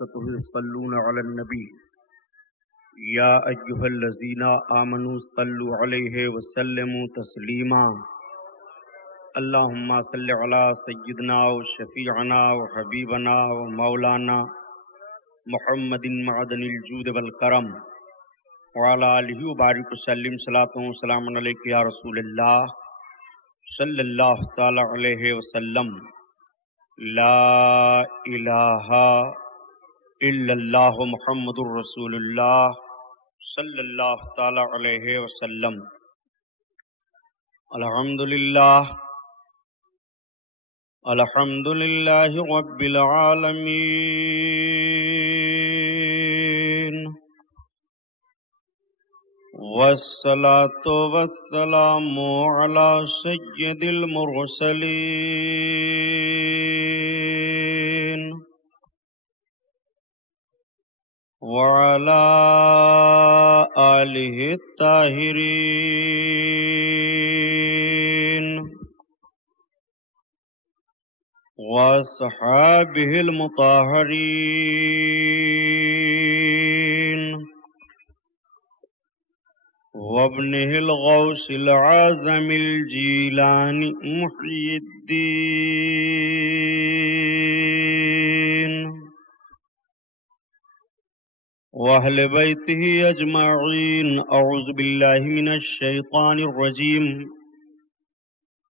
يصلون على النبي يا أيها الذين آمنوا صلوا عليه وسلموا تسليما اللهم صل على سيدنا وشفيعنا وحبيبنا ومولانا محمد معدن الجود والكرم وعلى آله وبارك وسلم صلاة وسلام عليك يا رسول الله صلی اللہ تعالی علیہ وسلم. لا الہ الا اللہ محمد الرسول اللہ صلی اللہ تعالی علیہ وسلم. الحمد للہ رب العالمین والصلاة والسلام على سید المرسلین وعلى آلہ الطاہرین واصحابہ المطہرین وابنه الغوث العظم الجیلانی محی الدین واہل بیتہ اجمعین. اعوذ باللہ من الشیطان الرجیم.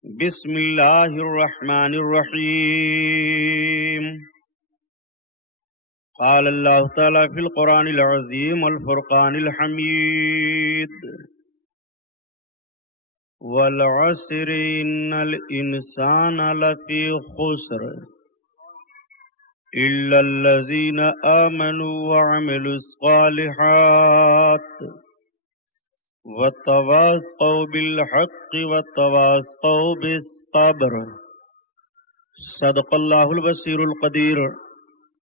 بسم اللہ الرحمن الرحیم. قال اللہ تعالی فی القرآن العظیم والفرقان الحمید. والعصر ان الانسان لفی خسر الا الذین آمنوا وعملوا الصالحات وتواصوا بالحق وتواصوا بالصبر. صدق اللہ البصیر القدیر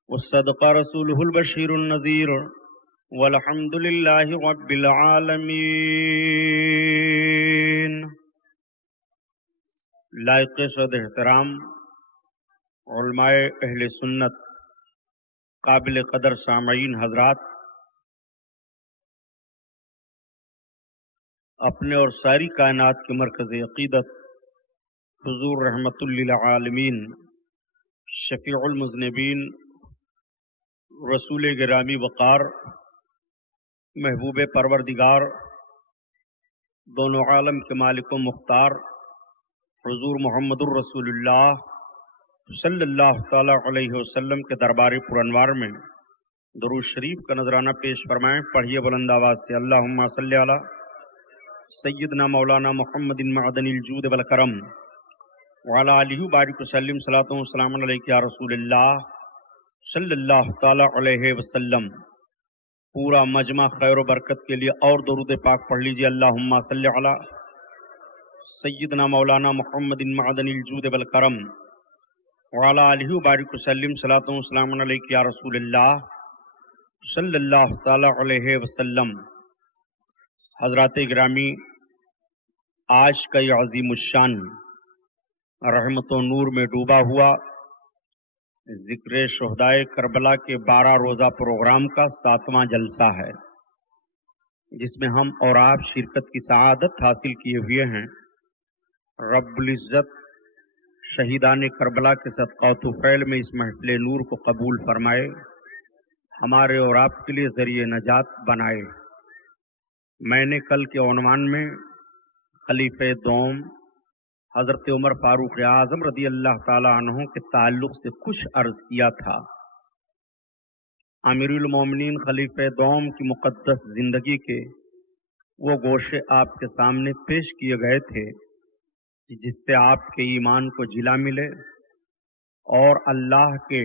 وصدق رسولہ البشیر النذیر والحمد للہ رب العالمین. لائق صد احترام علماء اہل سنت، قابل قدر سامعین حضرات، اپنے اور ساری کائنات کے مرکز عقیدت حضور رحمت للعالمین شفیع المذنبین رسول گرامی وقار محبوب پروردگار دونوں عالم کے مالک و مختار حضور محمد الرسول اللہ صلی اللہ تعالی علیہ وسلم کے دربار پرانوار میں درود شریف کا نذرانہ پیش فرمائیں. پڑھیے بلند آواز سے. اللہم صلی علی سیدنا مولانا محمد معدن الجود والکرم وعلی آلہ بارک وسلم صلاۃ و سلام علیک یا رسول اللہ صلی اللہ تعالی علیہ وسلم. پورا مجمع خیر و برکت کے لیے اور درود پاک پڑھ لیجیے. اللہم صلی علی سیدنا مولانا محمد معدن الجود والکرم وعلی آلہ بارک وسلم صلاۃ و سلام علیک یا رسول اللہ صلی اللہ تعالی علیہ وسلم. حضرات گرامی، آج کا یہ عظیم الشان رحمت و نور میں ڈوبا ہوا ذکر شہدائے کربلا کے 12 روزہ پروگرام کا 7واں جلسہ ہے، جس میں ہم اور آپ شرکت کی سعادت حاصل کیے ہوئے ہیں. رب العزت شہیدان کربلا کے صدقہ و طفیل میں اس محفل نور کو قبول فرمائے، ہمارے اور آپ کے لیے ذریعہ نجات بنائے. میں نے کل کے عنوان میں خلیفہ دوم حضرت عمر فاروق اعظم رضی اللہ تعالی عنہ کے تعلق سے کچھ عرض کیا تھا. امیر المومنین خلیفہ دوم کی مقدس زندگی کے وہ گوشے آپ کے سامنے پیش کیے گئے تھے جس سے آپ کے ایمان کو جلا ملے اور اللہ کے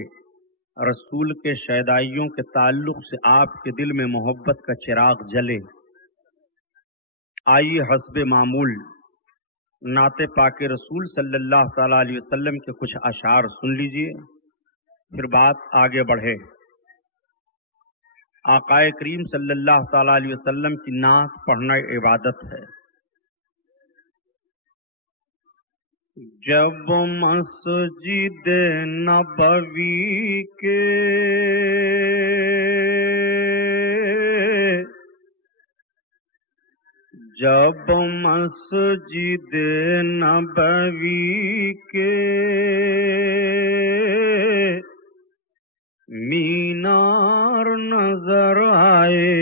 رسول کے شیدائیوں کے تعلق سے آپ کے دل میں محبت کا چراغ جلے. آئیے حسب معمول نعت پاک رسول صلی اللہ تعالی علیہ وسلم کے کچھ اشعار سن لیجئے، پھر بات آگے بڑھے. آقا کریم صلی اللہ تعالی علیہ وسلم کی نعت پڑھنا عبادت ہے. جب مسجد نبوی کے جب مسجد نبوی کے مینار نظر آئے،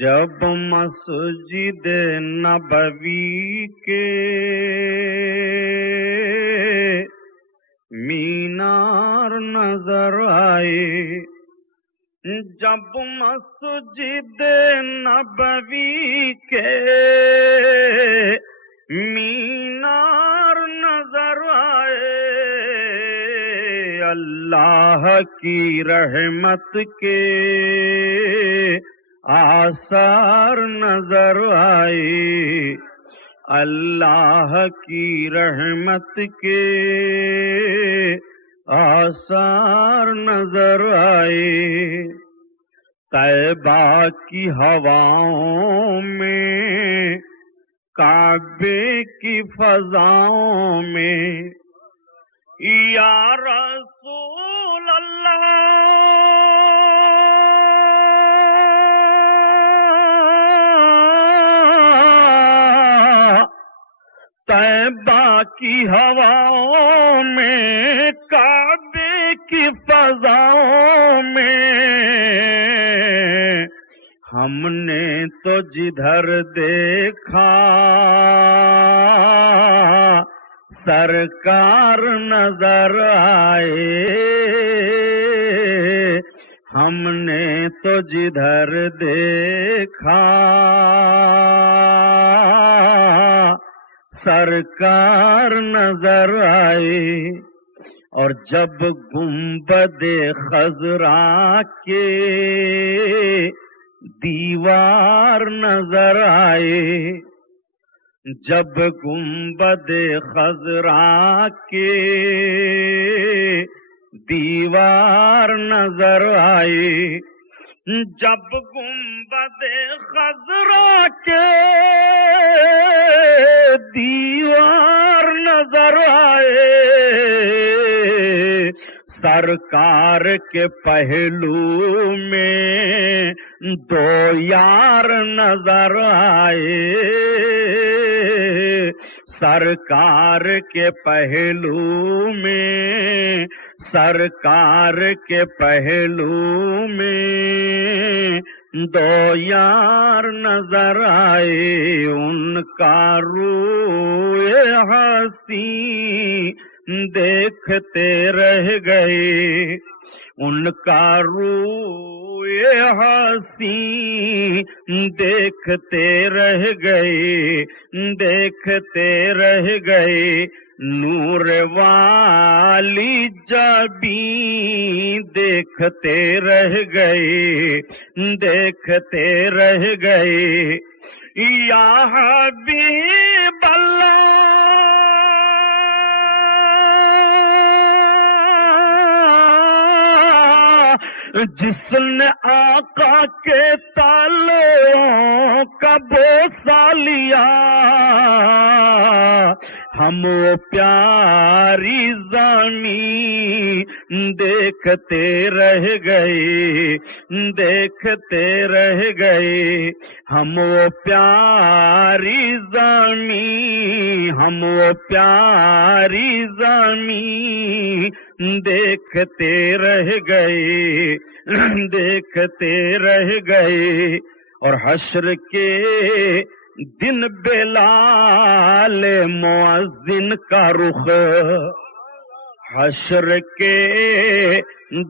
جب مسجد نبوی کے مینار نظر آئے، جب مسجد نبوی کے مینار نظر آئے، اللہ کی رحمت کے آثار نظر آئے، اللہ کی رحمت کے آثار نظر آئے، طیبہ کی ہواؤں میں، کعبے کی فضاؤں میں، یا رسول اللہ طیبہ کی ہواؤں میں، کعبے کی فضاؤں میں، ہم نے تو جدھر دیکھا سرکار نظر آئے، ہم نے تو جدھر دیکھا سرکار نظر آئے، اور جب گنبد خضرا کے دیوار نظر آئے، جب گنبد خضرا کے دیوار نظر آئے، جب گنبد خضرا کے دیوار نظر آئے، سرکار کے پہلو میں دو یار نظر آئے، سرکار کے پہلو میں، سرکار کے پہلو میں دو یار نظر آئے، ان کا روئے ہنسی دیکھتے رہ گئے، ان کا روئے ہنسی دیکھتے رہ گئے، دیکھتے رہ گئے، نور والی جبیں دیکھتے رہ گئے، دیکھتے رہ گئے، یا حبیب اللہ جس نے آقا کے تالوں کا بوسہ لیا، ہم وہ پیاری زمین دیکھتے رہ گئے، دیکھتے رہ گئے، ہم وہ پیاری زمین، ہم وہ پیاری زمین دیکھتے رہ گئے، دیکھتے رہ گئے، اور حشر کے دن بلال مؤذن کا رخ، حشر کے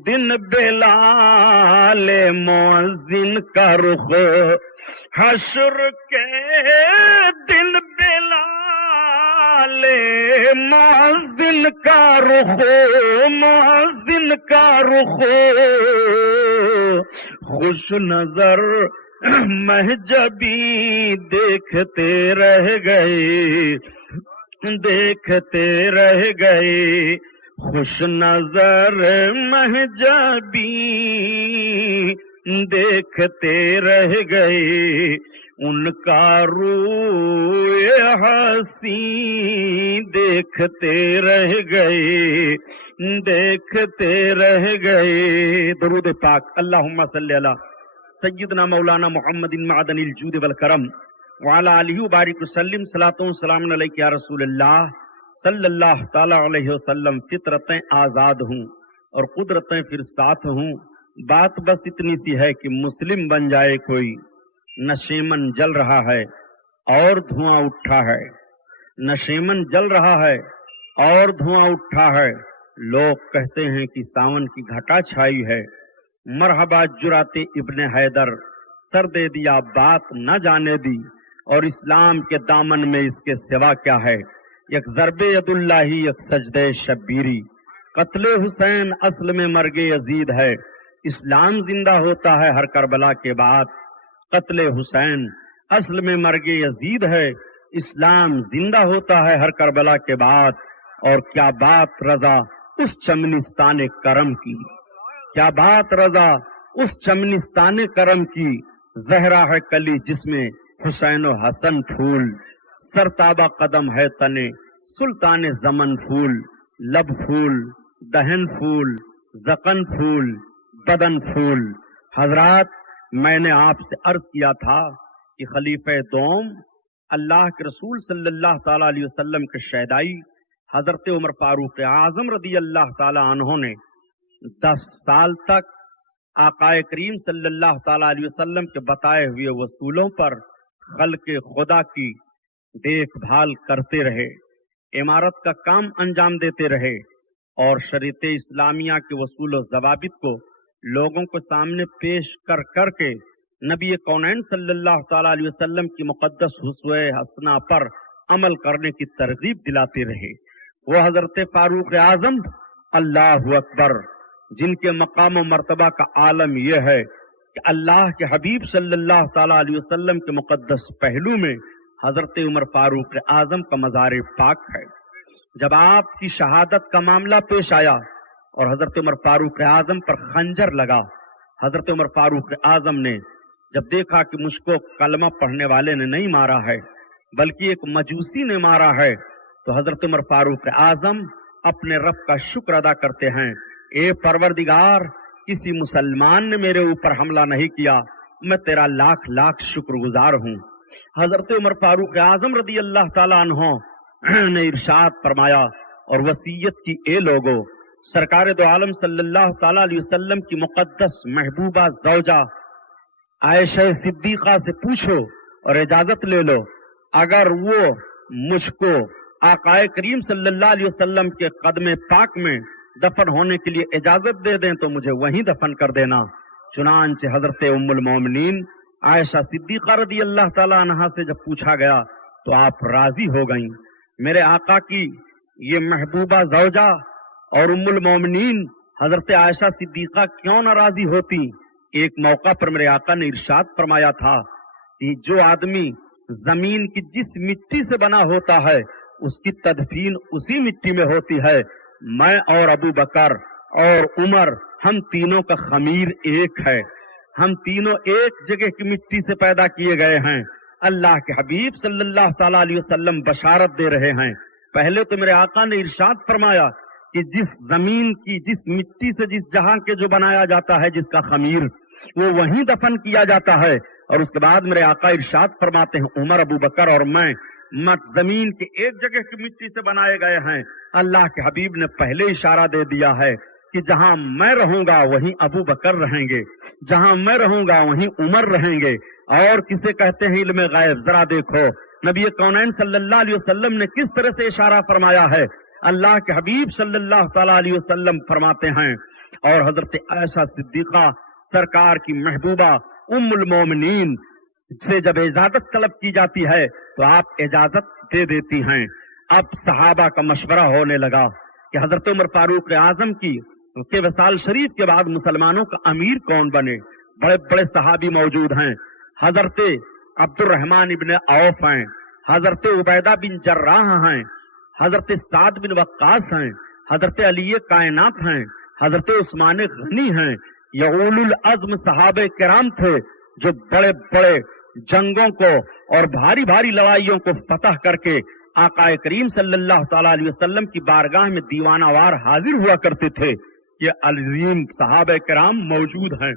دن بلال مؤذن کا رخ، حشر کے دن بلال مؤذن کا رخ، مؤذن کا رخ، خوش نظر مہجبی دیکھتے رہ گئے، دیکھتے رہ گئے، خوش نظر مہجبی دیکھتے رہ گئے، ان کا روئے ہنسی دیکھتے رہ گئے، دیکھتے رہ گئے۔ درود پاک، اللہم صلی علی سیدنا مولانا محمد معدن الجود والکرم وعلی آلہ وبارک وسلم صلاۃ و سلام علیک یا رسول اللہ صلی اللہ تعالی علیہ وسلم. فطرتیں آزاد ہوں اور قدرتیں پھر ساتھ ہوں. بات بس اتنی سی ہے کہ مسلم بن جائے کوئی. نشیمن جل رہا ہے اور دھواں اٹھا ہے. نشیمن جل رہا ہے اور دھواں اٹھا ہے. لوگ کہتے ہیں کہ ساون کی گھٹا چھائی ہے. مرحبا جراتے ابن حیدر، سر دے دیا بات نہ جانے دی، اور اسلام کے دامن میں اس کے سوا کیا ہے. یک ضرب ید اللہ یک سجدے شبیری. قتل حسین اصل میں مرگ یزید ہے. اسلام زندہ ہوتا ہے ہر کربلا کے بعد. قتل حسین اصل میں مرگ یزید ہے. اسلام زندہ ہوتا ہے ہر کربلا کے بعد. اور کیا بات رضا اس چمنستان کرم کی، کیا بات رضا اس چمنستان کرم کی. زہرا ہے کلی جس میں حسین و حسن پھول. سرتابہ قدم ہے تنے سلطان زمن پھول. لب پھول، دہن پھول، زقن پھول، بدن پھول. حضرات، میں نے آپ سے عرض کیا تھا کہ خلیفہ دوم اللہ کے رسول صلی اللہ تعالی علیہ وسلم کے شہدائی حضرت عمر فاروق اعظم رضی اللہ تعالی عنہ نے 10 سال تک آقا کریم صلی اللہ تعالی علیہ وسلم کے بتائے ہوئے اصولوں پر خلق خدا کی دیکھ بھال کرتے رہے، عمارت کا کام انجام دیتے رہے، اور شریعت اسلامیہ کے اصول و ضوابط کو لوگوں کے سامنے پیش کر کر کے نبی کونین صلی اللہ تعالی علیہ وسلم کی مقدس اسوہ حسنہ پر عمل کرنے کی ترغیب دلاتے رہے. وہ حضرت فاروق اعظم، اللہ اکبر، جن کے مقام و مرتبہ کا عالم یہ ہے کہ اللہ کے حبیب صلی اللہ تعالی علیہ وسلم کے مقدس پہلو میں حضرت عمر فاروق اعظم کا مزار پاک ہے. جب آپ کی شہادت کا معاملہ پیش آیا اور حضرت عمر فاروق اعظم پر خنجر لگا، حضرت عمر فاروق اعظم نے جب دیکھا کہ مجھ کو کلمہ پڑھنے والے نے نہیں مارا ہے بلکہ ایک مجوسی نے مارا ہے، تو حضرت عمر فاروق اعظم اپنے رب کا شکر ادا کرتے ہیں. اے پروردگار، کسی مسلمان نے میرے اوپر حملہ نہیں کیا، میں تیرا لاکھ لاکھ شکر گزار ہوں. حضرت عمر فاروق اعظم رضی اللہ تعالیٰ عنہ نے ارشاد فرمایا اور وصیت کی، اے لوگو، سرکار دو عالم صلی اللہ تعالیٰ علیہ وسلم کی مقدس محبوبہ زوجہ عائشہ صدیقہ سے پوچھو اور اجازت لے لو، اگر وہ مجھ کو آقا کریم صلی اللہ علیہ وسلم کے قدم پاک میں دفن ہونے کے لیے اجازت دے دیں تو مجھے وہیں دفن کر دینا. چنانچہ حضرت ام المومنین عائشہ صدیقہ رضی اللہ تعالیٰ عنہا سے جب پوچھا گیا تو آپ راضی ہو گئیں. میرے آقا کی یہ محبوبہ زوجہ اور ام المومنین حضرت عائشہ صدیقہ کیوں نہ راضی ہوتی؟ ایک موقع پر میرے آقا نے ارشاد فرمایا تھا کہ جو آدمی زمین کی جس مٹی سے بنا ہوتا ہے اس کی تدفین اسی مٹی میں ہوتی ہے. میں اور ابو بکر اور عمر، ہم تینوں کا خمیر ایک ہے، ہم تینوں ایک جگہ کی مٹی سے پیدا کیے گئے ہیں. اللہ کے حبیب صلی اللہ تعالیٰ علیہ وسلم بشارت دے رہے ہیں. پہلے تو میرے آقا نے ارشاد فرمایا کہ جس زمین کی جس مٹی سے جس جہاں کے جو بنایا جاتا ہے جس کا خمیر، وہ وہیں دفن کیا جاتا ہے. اور اس کے بعد میرے آقا ارشاد فرماتے ہیں عمر، ابو بکر اور میں زمین کے ایک جگہ کی مٹی سے بنائے گئے ہیں. اللہ کے حبیب نے پہلے اشارہ دے دیا ہے کہ جہاں میں رہوں گا وہیں ابو بکر رہیں گے، جہاں میں رہوں گا وہیں عمر رہیں گے. اور کسے کہتے ہیں علم غیب؟ ذرا دیکھو نبی کونین صلی اللہ علیہ وسلم نے کس طرح سے اشارہ فرمایا ہے. اللہ کے حبیب صلی اللہ تعالی علیہ وسلم فرماتے ہیں، اور حضرت عائشہ صدیقہ سرکار کی محبوبہ ام المومنین سے جب اجازت طلب کی جاتی ہے تو آپ اجازت دے دیتی ہیں. اب صحابہ کا مشورہ ہونے لگا کہ حضرت عمر فاروق اعظم کی وصال شریف کے بعد مسلمانوں کا امیر کون بنے. بڑے بڑے صحابی موجود ہیں. حضرت عبد الرحمن ابن عوف ہیں، حضرت عبیدہ بن جراح ہیں، حضرت سعد بن وقاص ہیں، حضرت علی کائنات ہیں، حضرت عثمان غنی ہیں. یہ اولو العزم صحابہ کرام تھے جو بڑے بڑے جنگوں کو اور بھاری بھاری لڑائیوں کو فتح کر کے آقا کریم صلی اللہ تعالی علیہ وسلم کی بارگاہ میں دیوانہ وار حاضر ہوا کرتے تھے. یہ عظیم صحابہ کرام موجود ہیں.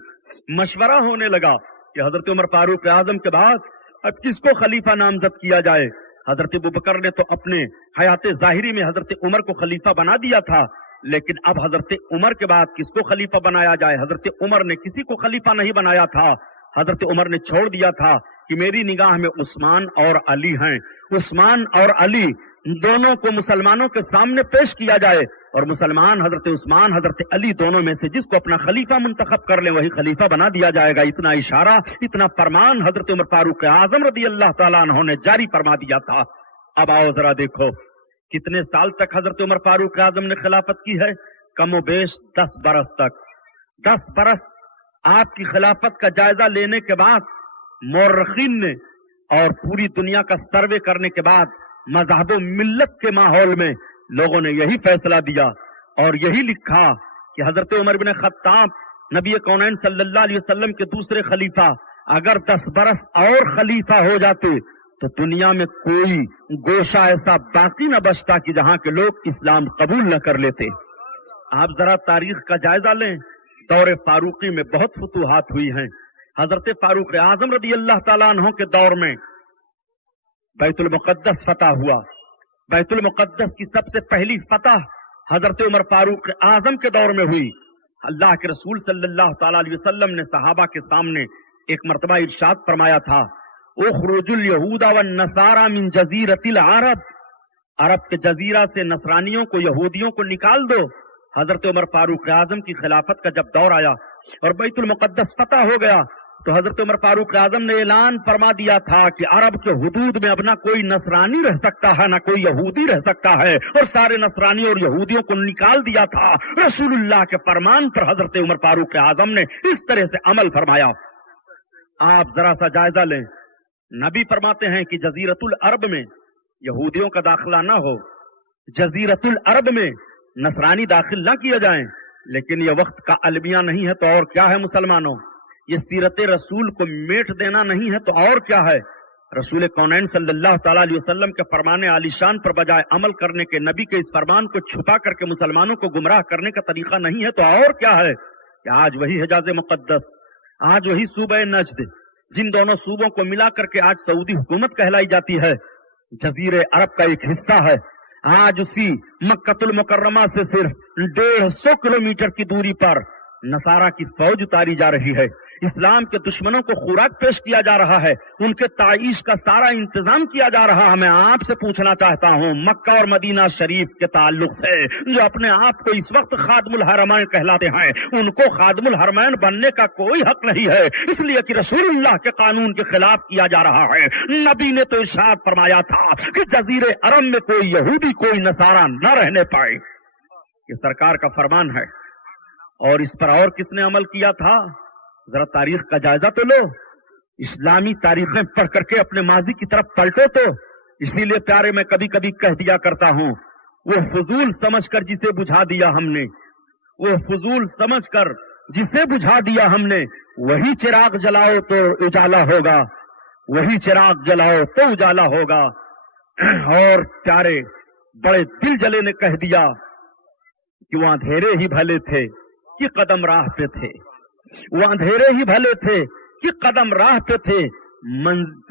مشورہ ہونے لگا کہ حضرت عمر فاروق اعظم کے بعد اب کس کو خلیفہ نامزد کیا جائے۔ حضرت ابوبکر نے تو اپنے حیات ظاہری میں حضرت عمر کو خلیفہ بنا دیا تھا، لیکن اب حضرت عمر کے بعد کس کو خلیفہ بنایا جائے۔ حضرت عمر نے کسی کو خلیفہ نہیں بنایا تھا، حضرت عمر نے چھوڑ دیا تھا کہ میری نگاہ میں عثمان اور علی ہیں، عثمان اور علی دونوں کو مسلمانوں کے سامنے پیش کیا جائے، اور مسلمان حضرت عثمان حضرت علی دونوں میں سے جس کو اپنا خلیفہ منتخب کر لیں وہی خلیفہ بنا دیا جائے گا۔ اتنا اشارہ، اتنا فرمان حضرت عمر فاروق اعظم رضی اللہ تعالیٰ عنہ نے جاری فرما دیا تھا۔ اب آؤ ذرا دیکھو کتنے سال تک حضرت عمر فاروق اعظم نے خلافت کی ہے، کم و بیش 10 برس تک۔ 10 برس آپ کی خلافت کا جائزہ لینے کے بعد مورخین نے اور پوری دنیا کا سروے کرنے کے بعد مذہب و ملت کے ماحول میں لوگوں نے یہی فیصلہ دیا اور یہی لکھا کہ حضرت عمر بن خطاب نبی کونین صلی اللہ علیہ وسلم کے دوسرے خلیفہ اگر 10 برس اور خلیفہ ہو جاتے تو دنیا میں کوئی گوشہ ایسا باقی نہ بچتا کہ جہاں کے لوگ اسلام قبول نہ کر لیتے۔ آپ ذرا تاریخ کا جائزہ لیں، دور فاروقی میں بہت فتوحات ہوئی ہیں۔ حضرت فاروق اعظم رضی اللہ تعالیٰ عنہ کے دور میں بیت المقدس فتح ہوا۔ بیت المقدس کی سب سے پہلی فتح حضرت عمر فاروق اعظم کے دور میں ہوئی۔ اللہ کے رسول صلی اللہ تعالیٰ علیہ وسلم نے صحابہ کے سامنے ایک مرتبہ ارشاد فرمایا تھا، اخرج اليہود والنصارى من جزیرۃ العرب، عرب کے جزیرہ سے نصرانیوں کو، یہودیوں کو نکال دو۔ حضرت عمر فاروق اعظم کی خلافت کا جب دور آیا اور بیت المقدس فتح ہو گیا تو حضرت عمر فاروق اعظم نے اعلان فرما دیا تھا کہ عرب کے حدود میں اب نہ کوئی نصرانی رہ سکتا ہے نہ کوئی یہودی رہ سکتا ہے، اور سارے نصرانی اور یہودیوں کو نکال دیا تھا۔ رسول اللہ کے فرمان پر حضرت عمر فاروق اعظم نے اس طرح سے عمل فرمایا۔ آپ ذرا سا جائزہ لیں، نبی فرماتے ہیں کہ جزیرۃ العرب میں یہودیوں کا داخلہ نہ ہو، جزیرۃ العرب میں نصرانی داخل نہ کیے جائیں، لیکن یہ وقت کا المیہ نہیں ہے تو اور کیا ہے مسلمانوں؟ یہ سیرت رسول کو میٹ دینا نہیں ہے تو اور کیا ہے؟ رسول کونین صلی اللہ تعالیٰ علیہ وسلم کے فرمان عالی شان پر بجائے عمل کرنے کے نبی کے اس فرمان کو چھپا کر کے مسلمانوں کو گمراہ کرنے کا طریقہ نہیں ہے تو اور کیا ہے؟ کہ آج وہی حجاز مقدس، آج وہی صوبہ نجد، جن دونوں صوبوں کو ملا کر کے آج سعودی حکومت کہلائی جاتی ہے، جزیرے عرب کا ایک حصہ ہے، آج اسی مکہ المکرمہ سے صرف 150 کلومیٹر کی دوری پر نصارہ کی فوج اتاری جا رہی ہے۔ اسلام کے دشمنوں کو خوراک پیش کیا جا رہا ہے، ان کے تعیش کا سارا انتظام کیا جا رہا ہے۔ میں آپ سے پوچھنا چاہتا ہوں مکہ اور مدینہ شریف کے تعلق سے جو اپنے آپ کو اس وقت خادم الحرمین کہلاتے ہیں، ان کو خادم الحرمین بننے کا کوئی حق نہیں ہے، اس لیے کہ رسول اللہ کے قانون کے خلاف کیا جا رہا ہے۔ نبی نے تو ارشاد فرمایا تھا کہ جزیرے عرب میں کوئی یہودی کوئی نصارہ نہ رہنے پائے، یہ سرکار کا فرمان ہے۔ اور اس پر اور کس نے عمل کیا تھا؟ ذرا تاریخ کا جائزہ تو لو، اسلامی تاریخیں پڑھ کر کے اپنے ماضی کی طرف پلٹو تو۔ اسی لیے پیارے میں کبھی کبھی کہہ دیا کرتا ہوں، وہ فضول سمجھ کر جسے بجھا دیا ہم نے، وہ فضول سمجھ کر جسے بجھا دیا ہم نے، وہی چراغ جلاؤ تو اجالا ہوگا، وہی چراغ جلاؤ تو اجالا ہوگا۔ اور پیارے بڑے دل جلے نے کہہ دیا کہ وہ اندھیرے ہی بھلے تھے کہ قدم راہ پہ تھے، وہ اندھیرے ہی بھلے تھے کہ قدم راہ پہ تھے،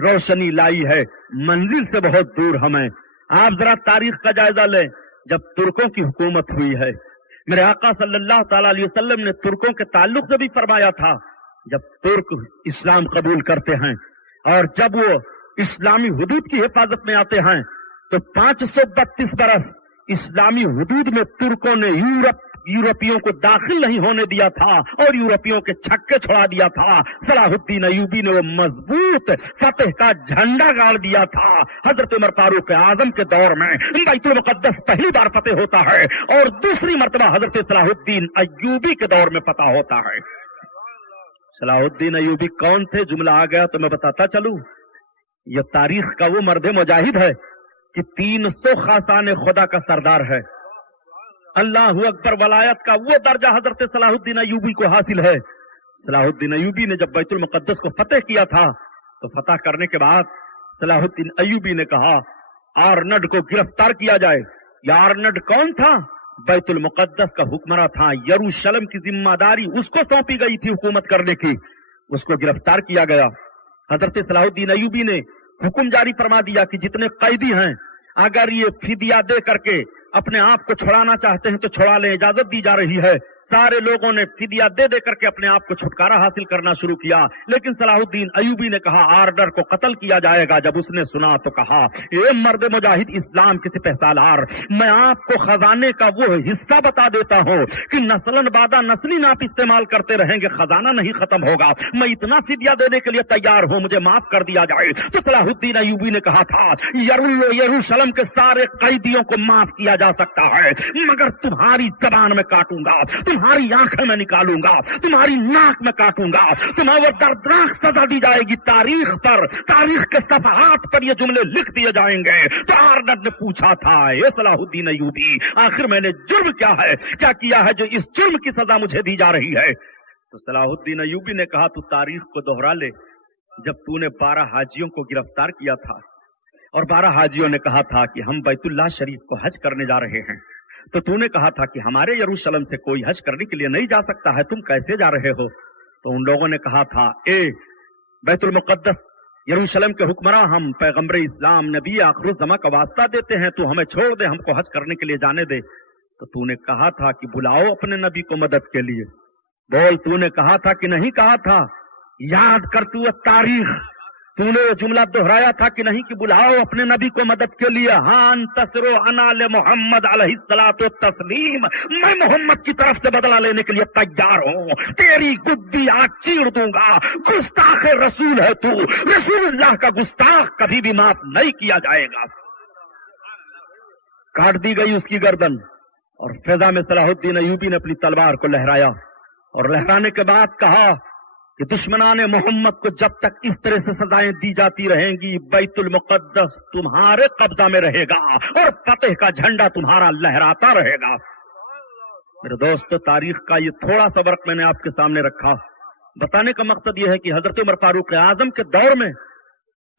روشنی لائی ہے منزل سے بہت دور ہمیں۔ آپ ذرا تاریخ کا جائزہ لیں، جب ترکوں کی حکومت ہوئی ہے، میرے آقا صلی اللہ تعالی علیہ وسلم نے ترکوں کے تعلق سے بھی فرمایا تھا، جب ترک اسلام قبول کرتے ہیں اور جب وہ اسلامی حدود کی حفاظت میں آتے ہیں تو 532 برس اسلامی حدود میں ترکوں نے یورپیوں کو داخل نہیں ہونے دیا تھا اور یورپیوں کے چھکے چھڑا دیا تھا۔ صلاح الدین ایوبی نے وہ مضبوط فتح کا جھنڈا گاڑ دیا تھا۔ حضرت عمر فاروق اعظم کے دور میں بیت المقدس پہلی بار فتح ہوتا ہے اور دوسری مرتبہ حضرت صلاح الدین ایوبی کے دور میں فتح ہوتا ہے۔ صلاح الدین ایوبی کون تھے؟ جملہ آ گیا تو میں بتاتا چلوں، یہ تاریخ کا وہ مرد مجاہد ہے کہ 300 خاصان خدا کا سردار ہے۔ اللہ اکبر، ولایت کا وہ درجہ حضرت صلاح الدین ایوبی کو حاصل ہے۔ صلاح الدین ایوبی نے جب بیت المقدس کو فتح کیا تھا تو فتح کرنے کے بعد صلاح الدین ایوبی نے کہا آرنڈ کو گرفتار کیا جائے۔ یہ آرنڈ کون تھا؟ بیت المقدس کا حکمراں تھا، یروشلم کی ذمہ داری اس کو سونپی گئی تھی حکومت کرنے کی، اس کو گرفتار کیا گیا۔ حضرت صلاح الدین ایوبی نے حکم جاری فرما دیا کہ جتنے قیدی ہیں اگر یہ فدیہ دے کر کے اپنے آپ کو چھڑانا چاہتے ہیں تو چھڑا لیں، اجازت دی جا رہی ہے۔ سارے لوگوں نے فدیہ دے دے کر کے اپنے آپ کو چھٹکارا حاصل کرنا شروع کیا، لیکن صلاح الدین ایوبی نے کہا آرڈر کو قتل کیا جائے گا۔ جب اس نے سنا تو کہا اے مرد مجاہد اسلام کے سپہ سالار، میں آپ کو خزانے کا وہ حصہ بتا دیتا ہوں کہ نسلاً بعد نسلی آپ استعمال کرتے رہیں گے، خزانہ نہیں ختم ہوگا، میں اتنا فدیہ دینے کے لیے تیار ہوں، مجھے معاف کر دیا جائے۔ تو صلاح الدین ایوبی نے کہا تھا یروشلم کے سارے قیدیوں کو معاف کیا جا سکتا ہے، مگر تمہاری زبان میں کاٹوں گا، تمہاری آنکھیں میں نکالوں گا، تمہاری ناک میں کاٹوں گا، تمہیں وہ دردناک سزا دی جائے گی، تاریخ پر، تاریخ کے صفحات پر یہ جملے لکھ دیے جائیں گے۔ تو آرڈر نے پوچھا تھا اے صلاح الدین ایوبی، آخر میں نے جرم کیا ہے، کیا کیا ہے جو اس جرم کی سزا مجھے دی جا رہی ہے؟ تو صلاح الدین ایوبی نے کہا تو تاریخ کو دوہرا لے، جب تو نے 12 حاجیوں کو گرفتار کیا تھا اور 12 حاجیوں نے کہا تھا کہ ہم بیت اللہ شریف کو حج کرنے جا رہے ہیں، تو نے کہا تھا کہ ہمارے یروشلم سے کوئی حج کرنے کے لیے نہیں جا سکتا ہے، تم کیسے جا رہے ہو؟ تو ان لوگوں نے کہا تھا اے بیت المقدس یروشلم کے حکمراں، ہم پیغمبر اسلام نبی آخر الزماں کا واسطہ دیتے ہیں، تو ہمیں چھوڑ دے، ہم کو حج کرنے کے لیے جانے دے۔ تو نے کہا تھا کہ بلاؤ اپنے نبی کو مدد کے لیے، بول تو نے کہا تھا کہ نہیں کہا تھا؟ یاد کر تو تاریخ، تو نے وہ جملہ دہرایا تھا کہ نہیں کہ بلاؤ اپنے نبی کو مدد کے لیے؟ ہاں انتصروا انا لمحمد علیہ الصلوۃ والتسلیم، میں محمد کی طرف سے بدلہ لینے کے لیے تیار ہوں، تیری گدی آج چیر دوں گا، گستاخ رسول ہے تو، رسول اللہ کا گستاخ کبھی بھی معاف نہیں کیا جائے گا۔ کاٹ دی گئی اس کی گردن، اور فضا میں صلاح الدین ایوبی نے اپنی تلوار کو لہرایا، اور لہرانے کے بعد کہا کہ دشمنان محمد کو جب تک اس طرح سے سزائیں دی جاتی رہیں گی، بیت المقدس تمہارے قبضہ میں رہے گا اور فتح کا جھنڈا تمہارا لہراتا رہے گا۔ میرے دوستو، تاریخ کا یہ تھوڑا سا ورق میں نے آپ کے سامنے رکھا، بتانے کا مقصد یہ ہے کہ حضرت عمر فاروق اعظم کے دور میں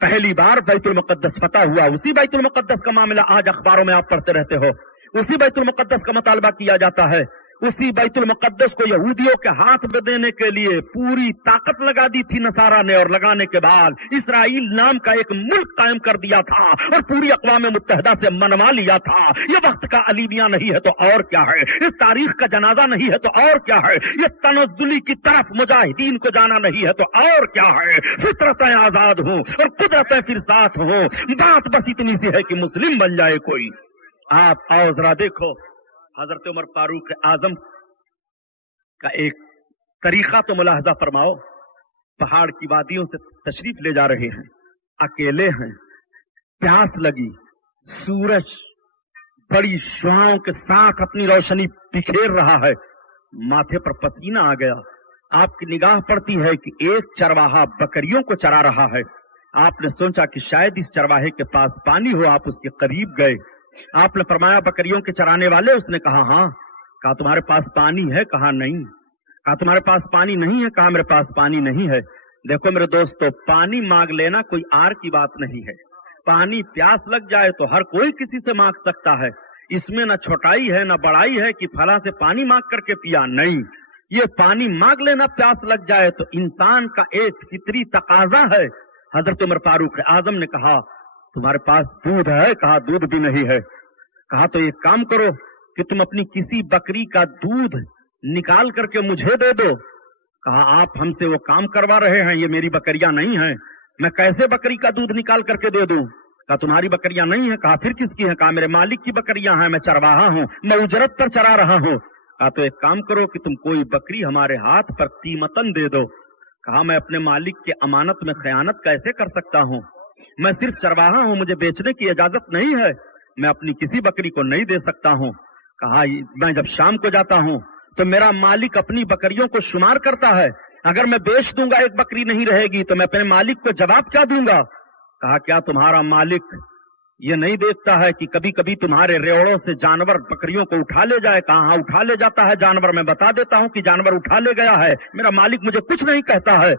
پہلی بار بیت المقدس فتح ہوا۔ اسی بیت المقدس کا معاملہ آج اخباروں میں آپ پڑھتے رہتے ہو، اسی بیت المقدس کا مطالبہ کیا جاتا ہے، اسی بیت المقدس کو یہودیوں کے ہاتھ میں دینے کے لیے پوری طاقت لگا دی تھی نصارہ نے، اور لگانے کے بعد اسرائیل نام کا ایک ملک قائم کر دیا تھا اور پوری اقوام متحدہ سے منوا لیا تھا۔ یہ وقت کا الیمیہ نہیں ہے تو اور کیا ہے، یہ تاریخ کا جنازہ نہیں ہے تو اور کیا ہے، یہ تنزلی کی طرف مجاہدین کو جانا نہیں ہے تو اور کیا ہے۔ فطرتیں آزاد ہوں اور قدرتیں پھر ساتھ ہوں، بات بس اتنی سی ہے کہ مسلم بن جائے کوئی۔ آپ آؤ ذرا دیکھو حضرت عمر فاروق اعظم کا ایک طریقہ تو ملاحظہ فرماؤ۔ پہاڑ کی وادیوں سے تشریف لے جا رہے ہیں، اکیلے ہیں، پیاس لگی، سورج بڑی شعاؤں کے ساتھ اپنی روشنی بکھیر رہا ہے، ماتھے پر پسینہ آ گیا۔ آپ کی نگاہ پڑتی ہے کہ ایک چرواہا بکریوں کو چرا رہا ہے۔ آپ نے سوچا کہ شاید اس چرواہے کے پاس پانی ہو، آپ اس کے قریب گئے۔ آپ نے فرمایا بکریوں کے چرانے والے؟ اس نے کہا ہاں۔ کہا تمہارے پاس پانی ہے؟ کہا نہیں۔ کہا تمہارے پاس پانی نہیں ہے؟ کہا میرے پاس پانی نہیں ہے۔ دیکھو میرے دوستو، پانی مانگ لینا کوئی آر کی بات نہیں ہے۔ پانی پیاس لگ جائے تو ہر کوئی کسی سے مانگ سکتا ہے، اس میں نہ چھوٹائی ہے نہ بڑائی ہے کہ فلاں سے پانی مانگ کر کے پیا، نہیں۔ یہ پانی مانگ لینا پیاس لگ جائے تو انسان کا ایک فطری تقاضا ہے۔ حضرت عمر فاروق اعظم نے کہا تمہارے پاس دودھ ہے؟ کہا دودھ بھی نہیں ہے۔ کہا تو ایک کام کرو کہ تم اپنی کسی بکری کا دودھ نکال کر کے مجھے دے دو۔ کہا آپ ہم سے وہ کام کروا رہے ہیں، یہ میری بکریاں نہیں ہیں، میں کیسے بکری کا دودھ نکال کر کے دے دوں؟ کہا تمہاری بکریاں نہیں ہیں؟ کہا پھر کس کی ہیں؟ کہا میرے مالک کی بکریاں ہیں، میں چرواہا ہوں، میں اجرت پر چرا رہا ہوں۔ کہا تو ایک کام کرو کہ تم کوئی بکری ہمارے ہاتھ پر قیمتاً دے دو۔ کہا میں اپنے مالک کے امانت میں خیانت کیسے کر سکتا ہوں؟ میں صرف چرواہا ہوں، مجھے بیچنے کی اجازت نہیں ہے، میں اپنی کسی بکری کو نہیں دے سکتا ہوں۔ کہا میں جب شام کو جاتا ہوں تو میرا مالک اپنی بکریوں کو شمار کرتا ہے، اگر میں بیچ دوں گا ایک بکری نہیں رہے گی تو میں اپنے مالک کو جواب کیا دوں گا؟ کہا کیا تمہارا مالک یہ نہیں دیکھتا ہے کہ کبھی کبھی تمہارے ریوڑوں سے جانور بکریوں کو اٹھا لے جائے؟ کہا ہاں اٹھا لے جاتا ہے جانور، میں بتا دیتا ہوں کہ جانور اٹھا لے گیا ہے، میرا مالک مجھے کچھ نہیں کہتا ہے۔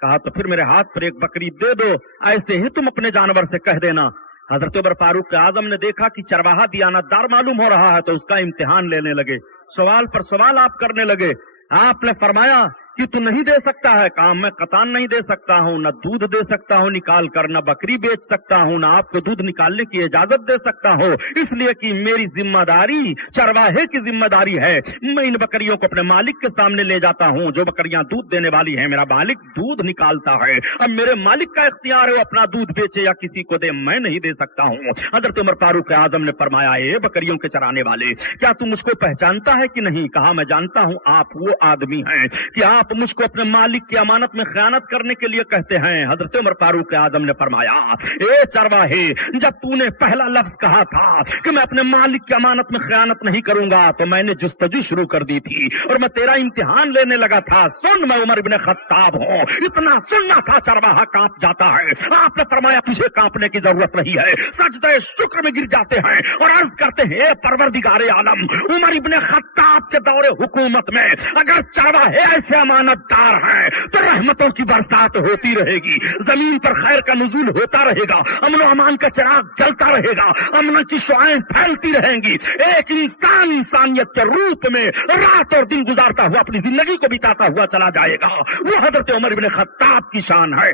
کہا تو پھر میرے ہاتھ پر ایک بکری دے دو، ایسے ہی تم اپنے جانور سے کہہ دینا حضرت عمر فاروق اعظم نے دیکھا کہ چرواہا دیانتدار معلوم ہو رہا ہے تو اس کا امتحان لینے لگے، سوال پر سوال آپ کرنے لگے۔ آپ نے فرمایا کہ تو نہیں دے سکتا ہے، کہا میں قطعاً نہیں دے سکتا ہوں، نہ دودھ دے سکتا ہوں نکال کر، نہ بکری بیچ سکتا ہوں، نہ آپ کو دودھ نکالنے کی اجازت دے سکتا ہوں، اس لیے کہ میری ذمہ داری چرواہے کی ذمہ داری ہے۔ میں ان بکریوں کو اپنے مالک کے سامنے لے جاتا ہوں، جو بکریاں دودھ دینے والی ہیں میرا مالک دودھ نکالتا ہے، اب میرے مالک کا اختیار ہے وہ اپنا دودھ بیچے یا کسی کو دے، میں نہیں دے سکتا ہوں۔ حضرت عمر فاروق اعظم نے فرمایا، اے بکریوں کے چرانے والے، کیا تم مجھ کو پہچانتا ہے کہ نہیں؟ کہا میں جانتا ہوں، آپ وہ آدمی ہیں کہ آپ مجھ کو اپنے مالک کی امانت میں خیانت کرنے کے لیے کہتے ہیں۔ حضرت عمر فاروق اعظم نے فرمایا، اے چرواہے، جب تو نے پہلا لفظ کہا تھا کہ میں اپنے مالک کی امانت میں خیانت نہیں کروں گا تو میں نے جستجو شروع کر دی تھی اور میں تیرا امتحان لینے لگا تھا۔ سن، میں عمر ابن خطاب ہوں، اتنا سننا تھا چرواہا کانپ جاتا ہے۔ آپ نے فرمایا تجھے کانپنے کی ضرورت نہیں ہے، سجدہ شکر میں گر جاتے ہیں اور عرض کرتے ہیں، اے پروردگار عالم، عمر ابن خطاب کے دور حکومت میں اگر چرواہے ایسے امانت دار ہیں تو رحمتوں کی برسات ہوتی رہے گی، زمین پر خیر کا نزول ہوتا رہے گا، امن و امان کا چراغ جلتا رہے گا، امن کی شعائیں پھیلتی رہیں گی، ایک انسان انسانیت کے روپ میں رات اور دن گزارتا ہوا اپنی زندگی کو بتاتا ہوا چلا جائے گا۔ وہ حضرت عمر بن خطاب کی شان ہے۔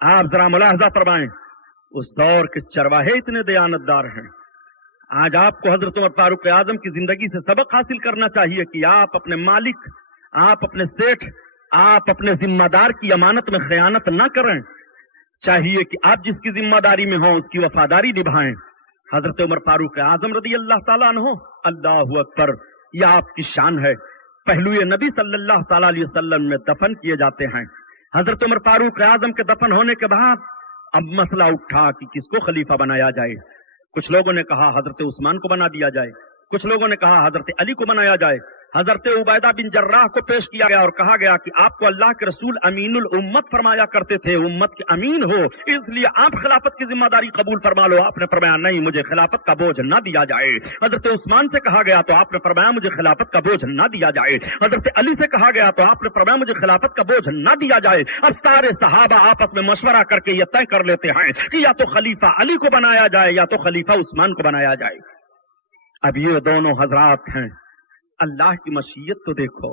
آپ ذرا ملاحظہ فرمائیں، اس دور کے چرواہے اتنے دیانتدار ہیں۔ آج آپ کو حضرت عمر فاروق اعظم کی زندگی سے سبق حاصل کرنا چاہیے کہ آپ اپنے مالک، آپ اپنے سیٹھ، آپ اپنے ذمہ دار کی امانت میں خیانت نہ کریں، چاہیے کہ آپ جس کی ذمہ داری میں ہوں اس کی وفاداری نبھائیں۔ حضرت عمر فاروق اعظم رضی اللہ تعالیٰ عنہ، اللہ اکبر، یہ آپ کی شان ہے، پہلو نبی صلی اللہ تعالیٰ علیہ وسلم میں دفن کیے جاتے ہیں۔ حضرت عمر فاروق اعظم کے دفن ہونے کے بعد اب مسئلہ اٹھا کہ کس کو خلیفہ بنایا جائے۔ کچھ لوگوں نے کہا حضرت عثمان کو بنا دیا جائے، کچھ لوگوں نے کہا حضرت علی کو بنایا جائے۔ حضرت عبیدہ بن جراح کو پیش کیا گیا اور کہا گیا کہ آپ کو اللہ کے رسول امین الامت فرمایا کرتے تھے، امت کے امین ہو، اس لیے آپ خلافت کی ذمہ داری قبول فرما لو۔ آپ نے فرمایا نہیں، مجھے خلافت کا بوجھ نہ دیا جائے۔ حضرت عثمان سے کہا گیا تو آپ نے فرمایا مجھے خلافت کا بوجھ نہ دیا جائے۔ حضرت علی سے کہا گیا تو آپ نے فرمایا مجھے خلافت کا بوجھ نہ دیا جائے۔ اب سارے صحابہ آپس میں مشورہ کر کے یہ طے کر لیتے ہیں کہ یا تو خلیفہ علی کو بنایا جائے یا تو خلیفہ عثمان کو بنایا جائے۔ اب یہ دونوں حضرات ہیں، اللہ کی مشیت تو دیکھو،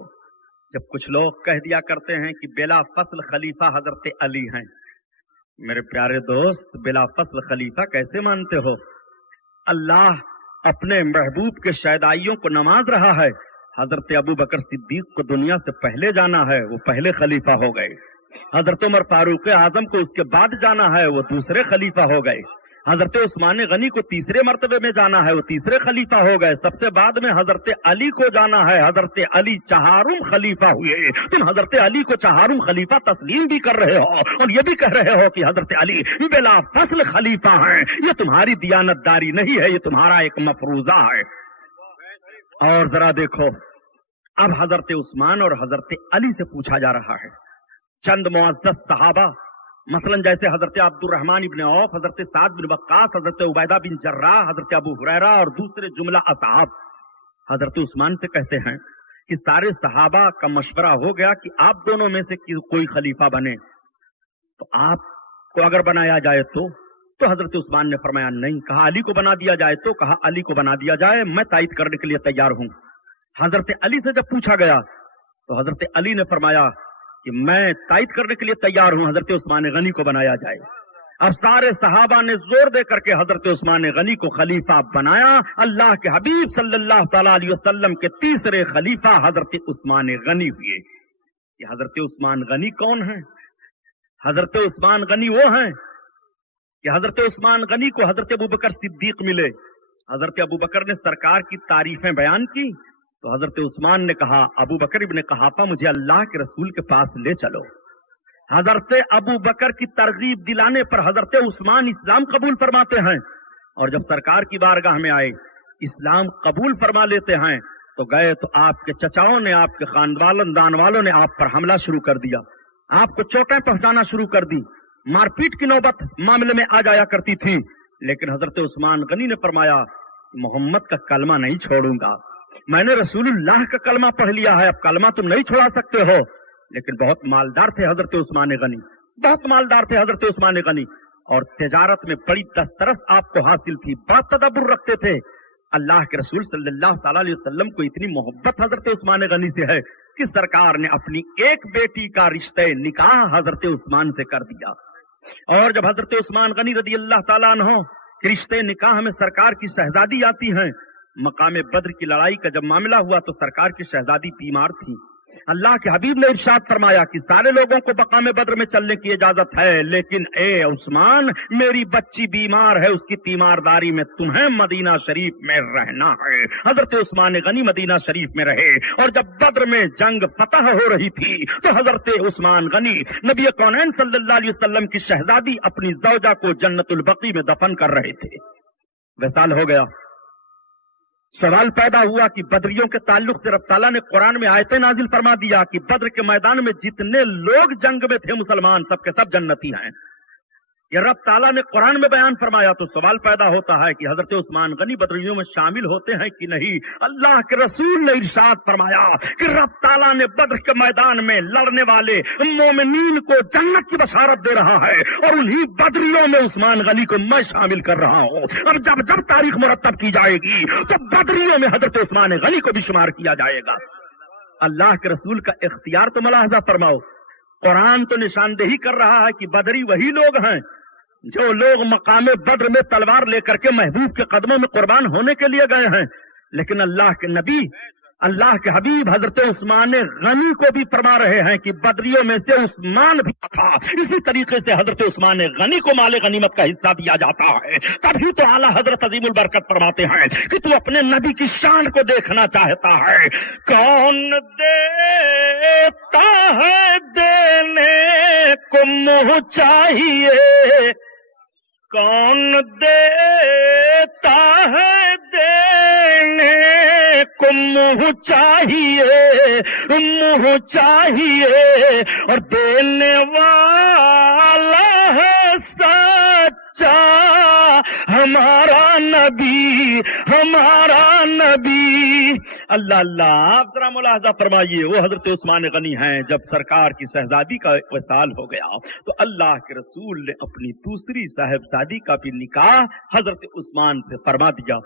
جب کچھ لوگ کہہ دیا کرتے ہیں کہ بلا فصل خلیفہ حضرت علی ہیں، میرے پیارے دوست بلا فصل خلیفہ کیسے مانتے ہو؟ اللہ اپنے محبوب کے شیدائیوں کو نواز رہا ہے۔ حضرت ابو بکر صدیق کو دنیا سے پہلے جانا ہے، وہ پہلے خلیفہ ہو گئے۔ حضرت عمر فاروق اعظم کو اس کے بعد جانا ہے، وہ دوسرے خلیفہ ہو گئے۔ حضرت عثمان غنی کو تیسرے مرتبے میں جانا ہے، وہ تیسرے خلیفہ ہو گئے۔ سب سے بعد میں حضرت علی کو جانا ہے، حضرت علی چہارم خلیفہ ہوئے۔ تم حضرت علی کو چہارم خلیفہ تسلیم بھی کر رہے ہو اور یہ بھی کہہ رہے ہو کہ حضرت علی بلا فصل خلیفہ ہیں۔ یہ تمہاری دیانت داری نہیں ہے، یہ تمہارا ایک مفروضہ ہے۔ اور ذرا دیکھو، اب حضرت عثمان اور حضرت علی سے پوچھا جا رہا ہے۔ چند معزز صحابہ مثلا جیسے حضرت عبد الرحمن ابن عوف، حضرت سعد بن وقاص، حضرت عبیدہ بن جراح، حضرت ابو ہریرہ اور دوسرے جملہ اصحاب حضرت عثمان سے کہتے ہیں کہ سارے صحابہ کا مشورہ ہو گیا کہ آپ دونوں میں سے کوئی خلیفہ بنے، تو آپ کو اگر بنایا جائے تو حضرت عثمان نے فرمایا نہیں۔ کہا علی کو بنا دیا جائے تو؟ کہا علی کو بنا دیا جائے، میں تائید کرنے کے لیے تیار ہوں۔ حضرت علی سے جب پوچھا گیا تو حضرت علی نے فرمایا کہ میں تائید کرنے کے لیے تیار ہوں، حضرت عثمان غنی کو بنایا جائے۔ اب سارے صحابہ نے زور دے کر کے حضرت عثمان غنی کو خلیفہ بنایا۔ اللہ کے حبیب صلی اللہ تعالی علیہ وسلم کے تیسرے خلیفہ حضرت عثمان غنی ہوئے۔ یہ حضرت عثمان غنی کون ہیں؟ حضرت عثمان غنی وہ ہیں کہ حضرت عثمان غنی کو حضرت ابوبکر صدیق ملے، حضرت ابوبکر نے سرکار کی تعریفیں بیان کی تو حضرت عثمان نے کہا ابو بکر ابن قحافہ مجھے اللہ کے رسول کے پاس لے چلو۔ حضرت ابو بکر کی ترغیب دلانے پر حضرت عثمان اسلام قبول فرماتے ہیں، اور جب سرکار کی بارگاہ میں آئے اسلام قبول فرما لیتے ہیں تو گئے تو آپ کے چچاؤں نے، آپ کے خاندان والوں نے آپ پر حملہ شروع کر دیا، آپ کو چوٹیں پہنچانا شروع کر دی، مار پیٹ کی نوبت معاملے میں آ جایا کرتی تھی۔ لیکن حضرت عثمان غنی نے فرمایا محمد کا کلمہ نہیں چھوڑوں گا، میں نے رسول اللہ کا کلمہ پڑھ لیا ہے، اب کلمہ تم نہیں چھوڑا سکتے ہو۔ لیکن بہت مالدار تھے حضرت عثمان غنی، بہت مالدار تھے حضرت عثمان غنی، اور تجارت میں بڑی دسترس آپ کو حاصل تھی، بڑا تدبر رکھتے تھے. اللہ کے رسول صلی اللہ تعالی علیہ وسلم کو اتنی محبت حضرت عثمان غنی سے ہے کہ سرکار نے اپنی ایک بیٹی کا رشتہ نکاح حضرت عثمان سے کر دیا. اور جب حضرت عثمان غنی رضی اللہ تعالیٰ عنہ کے رشتے نکاح میں سرکار کی شہزادی آتی ہیں، مقام بدر کی لڑائی کا جب معاملہ ہوا تو سرکار کی شہزادی بیمار تھی. اللہ کے حبیب نے ارشاد فرمایا کہ سارے لوگوں کو مقام بدر میں چلنے کی اجازت ہے، لیکن اے عثمان میری بچی بیمار ہے، اس کی تیمارداری میں تمہیں مدینہ شریف میں رہنا ہے. حضرت عثمان غنی مدینہ شریف میں رہے. اور جب بدر میں جنگ فتح ہو رہی تھی تو حضرت عثمان غنی نبی کونین صلی اللہ علیہ وسلم کی شہزادی اپنی زوجہ کو جنت البقیع میں دفن کر رہے تھے. وصال ہو گیا. سوال پیدا ہوا کہ بدریوں کے تعلق سے رب تعالیٰ نے قرآن میں آیتیں نازل فرما دیا کہ بدر کے میدان میں جتنے لوگ جنگ میں تھے مسلمان سب کے سب جنتی ہیں. یہ رب تعالیٰ نے قرآن میں بیان فرمایا تو سوال پیدا ہوتا ہے کہ حضرت عثمان غنی بدریوں میں شامل ہوتے ہیں کہ نہیں. اللہ کے رسول نے ارشاد فرمایا کہ رب تعالیٰ نے بدر کے میدان میں لڑنے والے مومنین کو جنت کی بشارت دے رہا ہے اور انہی بدریوں میں عثمان غنی کو میں شامل کر رہا ہوں. اب جب تاریخ مرتب کی جائے گی تو بدریوں میں حضرت عثمان غنی کو بھی شمار کیا جائے گا. اللہ کے رسول کا اختیار تو ملاحظہ فرماؤ. قرآن تو نشاندہی کر رہا ہے کہ بدری وہی لوگ ہیں جو لوگ مقام بدر میں تلوار لے کر کے محبوب کے قدموں میں قربان ہونے کے لیے گئے ہیں، لیکن اللہ کے نبی اللہ کے حبیب حضرت عثمان غنی کو بھی فرما رہے ہیں کہ بدریوں میں سے عثمان بھی تھا. اسی طریقے سے حضرت عثمان غنی کو مال غنیمت کا حصہ دیا جاتا ہے. تبھی تو اعلیٰ حضرت عظیم البرکت فرماتے ہیں کہ تو اپنے نبی کی شان کو دیکھنا چاہتا ہے. کون دیتا ہے دینے کو منہ چاہیے، کون دیتا ہے دینے کو منہ چاہیے، منہ چاہیے اور دینے والا ہے سچا ہمارا نبی، ہمارا نبی. اللہ اللہ. آپ ذرا ملاحظہ فرمائیے، وہ حضرت عثمان غنی ہیں. جب سرکار کی شہزادی کا وصال ہو گیا تو اللہ کے رسول نے اپنی دوسری صاحبزادی کا بھی نکاح حضرت عثمان سے فرما دیا.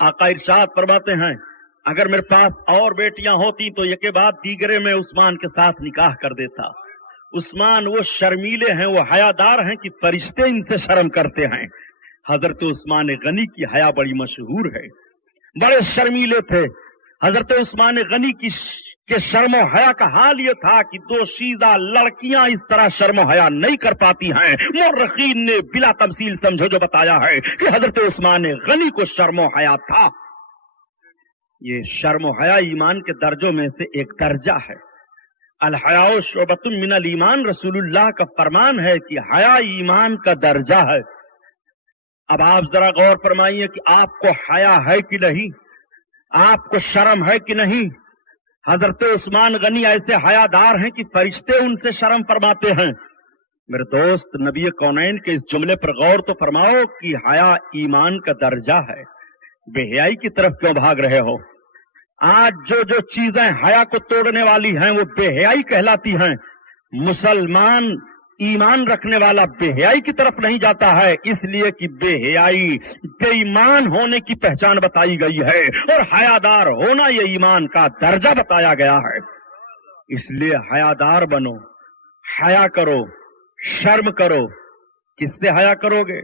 آقا ارشاد فرماتے ہیں اگر میرے پاس اور بیٹیاں ہوتی تو یہ کے بعد دیگرے میں عثمان کے ساتھ نکاح کر دیتا. عثمان وہ شرمیلے ہیں، وہ حیادار ہیں کہ فرشتے ان سے شرم کرتے ہیں. حضرت عثمان غنی کی حیا بڑی مشہور ہے، بڑے شرمیلے تھے. حضرت عثمان غنی کے شرم و حیا کا حال یہ تھا کہ دو شیزہ لڑکیاں اس طرح شرم و حیا نہیں کر پاتی ہیں. مورخین نے بلا تفصیل سمجھو جو بتایا ہے کہ حضرت عثمان غنی کو شرم و حیا تھا. یہ شرم و حیا ایمان کے درجوں میں سے ایک درجہ ہے. الحیاء شعبۃ من الایمان رسول اللہ کا فرمان ہے کہ حیا ایمان کا درجہ ہے. اب آپ ذرا غور فرمائیے کہ آپ کو حیا ہے کہ نہیں، آپ کو شرم ہے کہ نہیں. حضرت عثمان غنی ایسے حیادار ہیں کہ فرشتے ان سے شرم فرماتے ہیں. میرے دوست نبی کونین کے اس جملے پر غور تو فرماؤ کہ حیا ایمان کا درجہ ہے. بے حیائی کی طرف کیوں بھاگ رہے ہو؟ آج جو چیزیں حیا کو توڑنے والی ہیں وہ بے حیائی کہلاتی ہیں. مسلمان ایمان رکھنے والا بے حیائی کی طرف نہیں جاتا ہے، اس لیے کہ بے حیائی بے ایمان ہونے کی پہچان بتائی گئی ہے اور حیادار ہونا یہ ایمان کا درجہ بتایا گیا ہے. اس لیے حیادار بنو، حیا کرو، شرم کرو. کس سے حیا کرو گے؟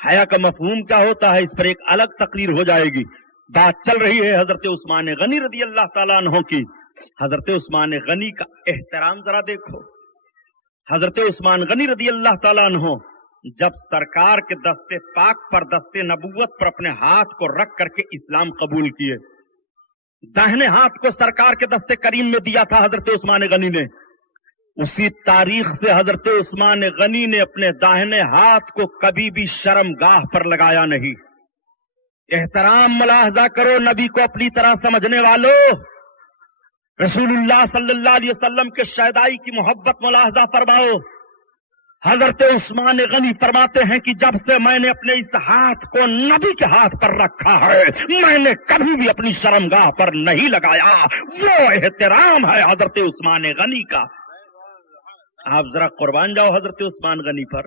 حیا کا مفہوم کیا ہوتا ہے اس پر ایک الگ تقریر ہو جائے گی. بات چل رہی ہے حضرت عثمان غنی رضی اللہ تعالیٰ عنہ کی. حضرت عثمان غنی کا احترام ذرا دیکھو. حضرت عثمان غنی رضی اللہ تعالیٰ عنہ جب سرکار کے دستے پاک پر دستے نبوت پر اپنے ہاتھ کو رکھ کر کے اسلام قبول کیے، داہنے ہاتھ کو سرکار کے دستے کریم میں دیا تھا حضرت عثمان غنی نے. اسی تاریخ سے حضرت عثمان غنی نے اپنے داہنے ہاتھ کو کبھی بھی شرم گاہ پر لگایا نہیں. احترام ملاحظہ کرو نبی کو اپنی طرح سمجھنے والوں. رسول اللہ صلی اللہ علیہ وسلم کے شہدائی کی محبت ملاحظہ فرماؤ. حضرت عثمان غنی فرماتے ہیں کہ جب سے میں نے اپنے اس ہاتھ کو نبی کے ہاتھ پر رکھا ہے میں نے کبھی بھی اپنی شرمگاہ پر نہیں لگایا. وہ احترام ہے حضرت عثمان غنی کا. آپ ذرا قربان جاؤ حضرت عثمان غنی پر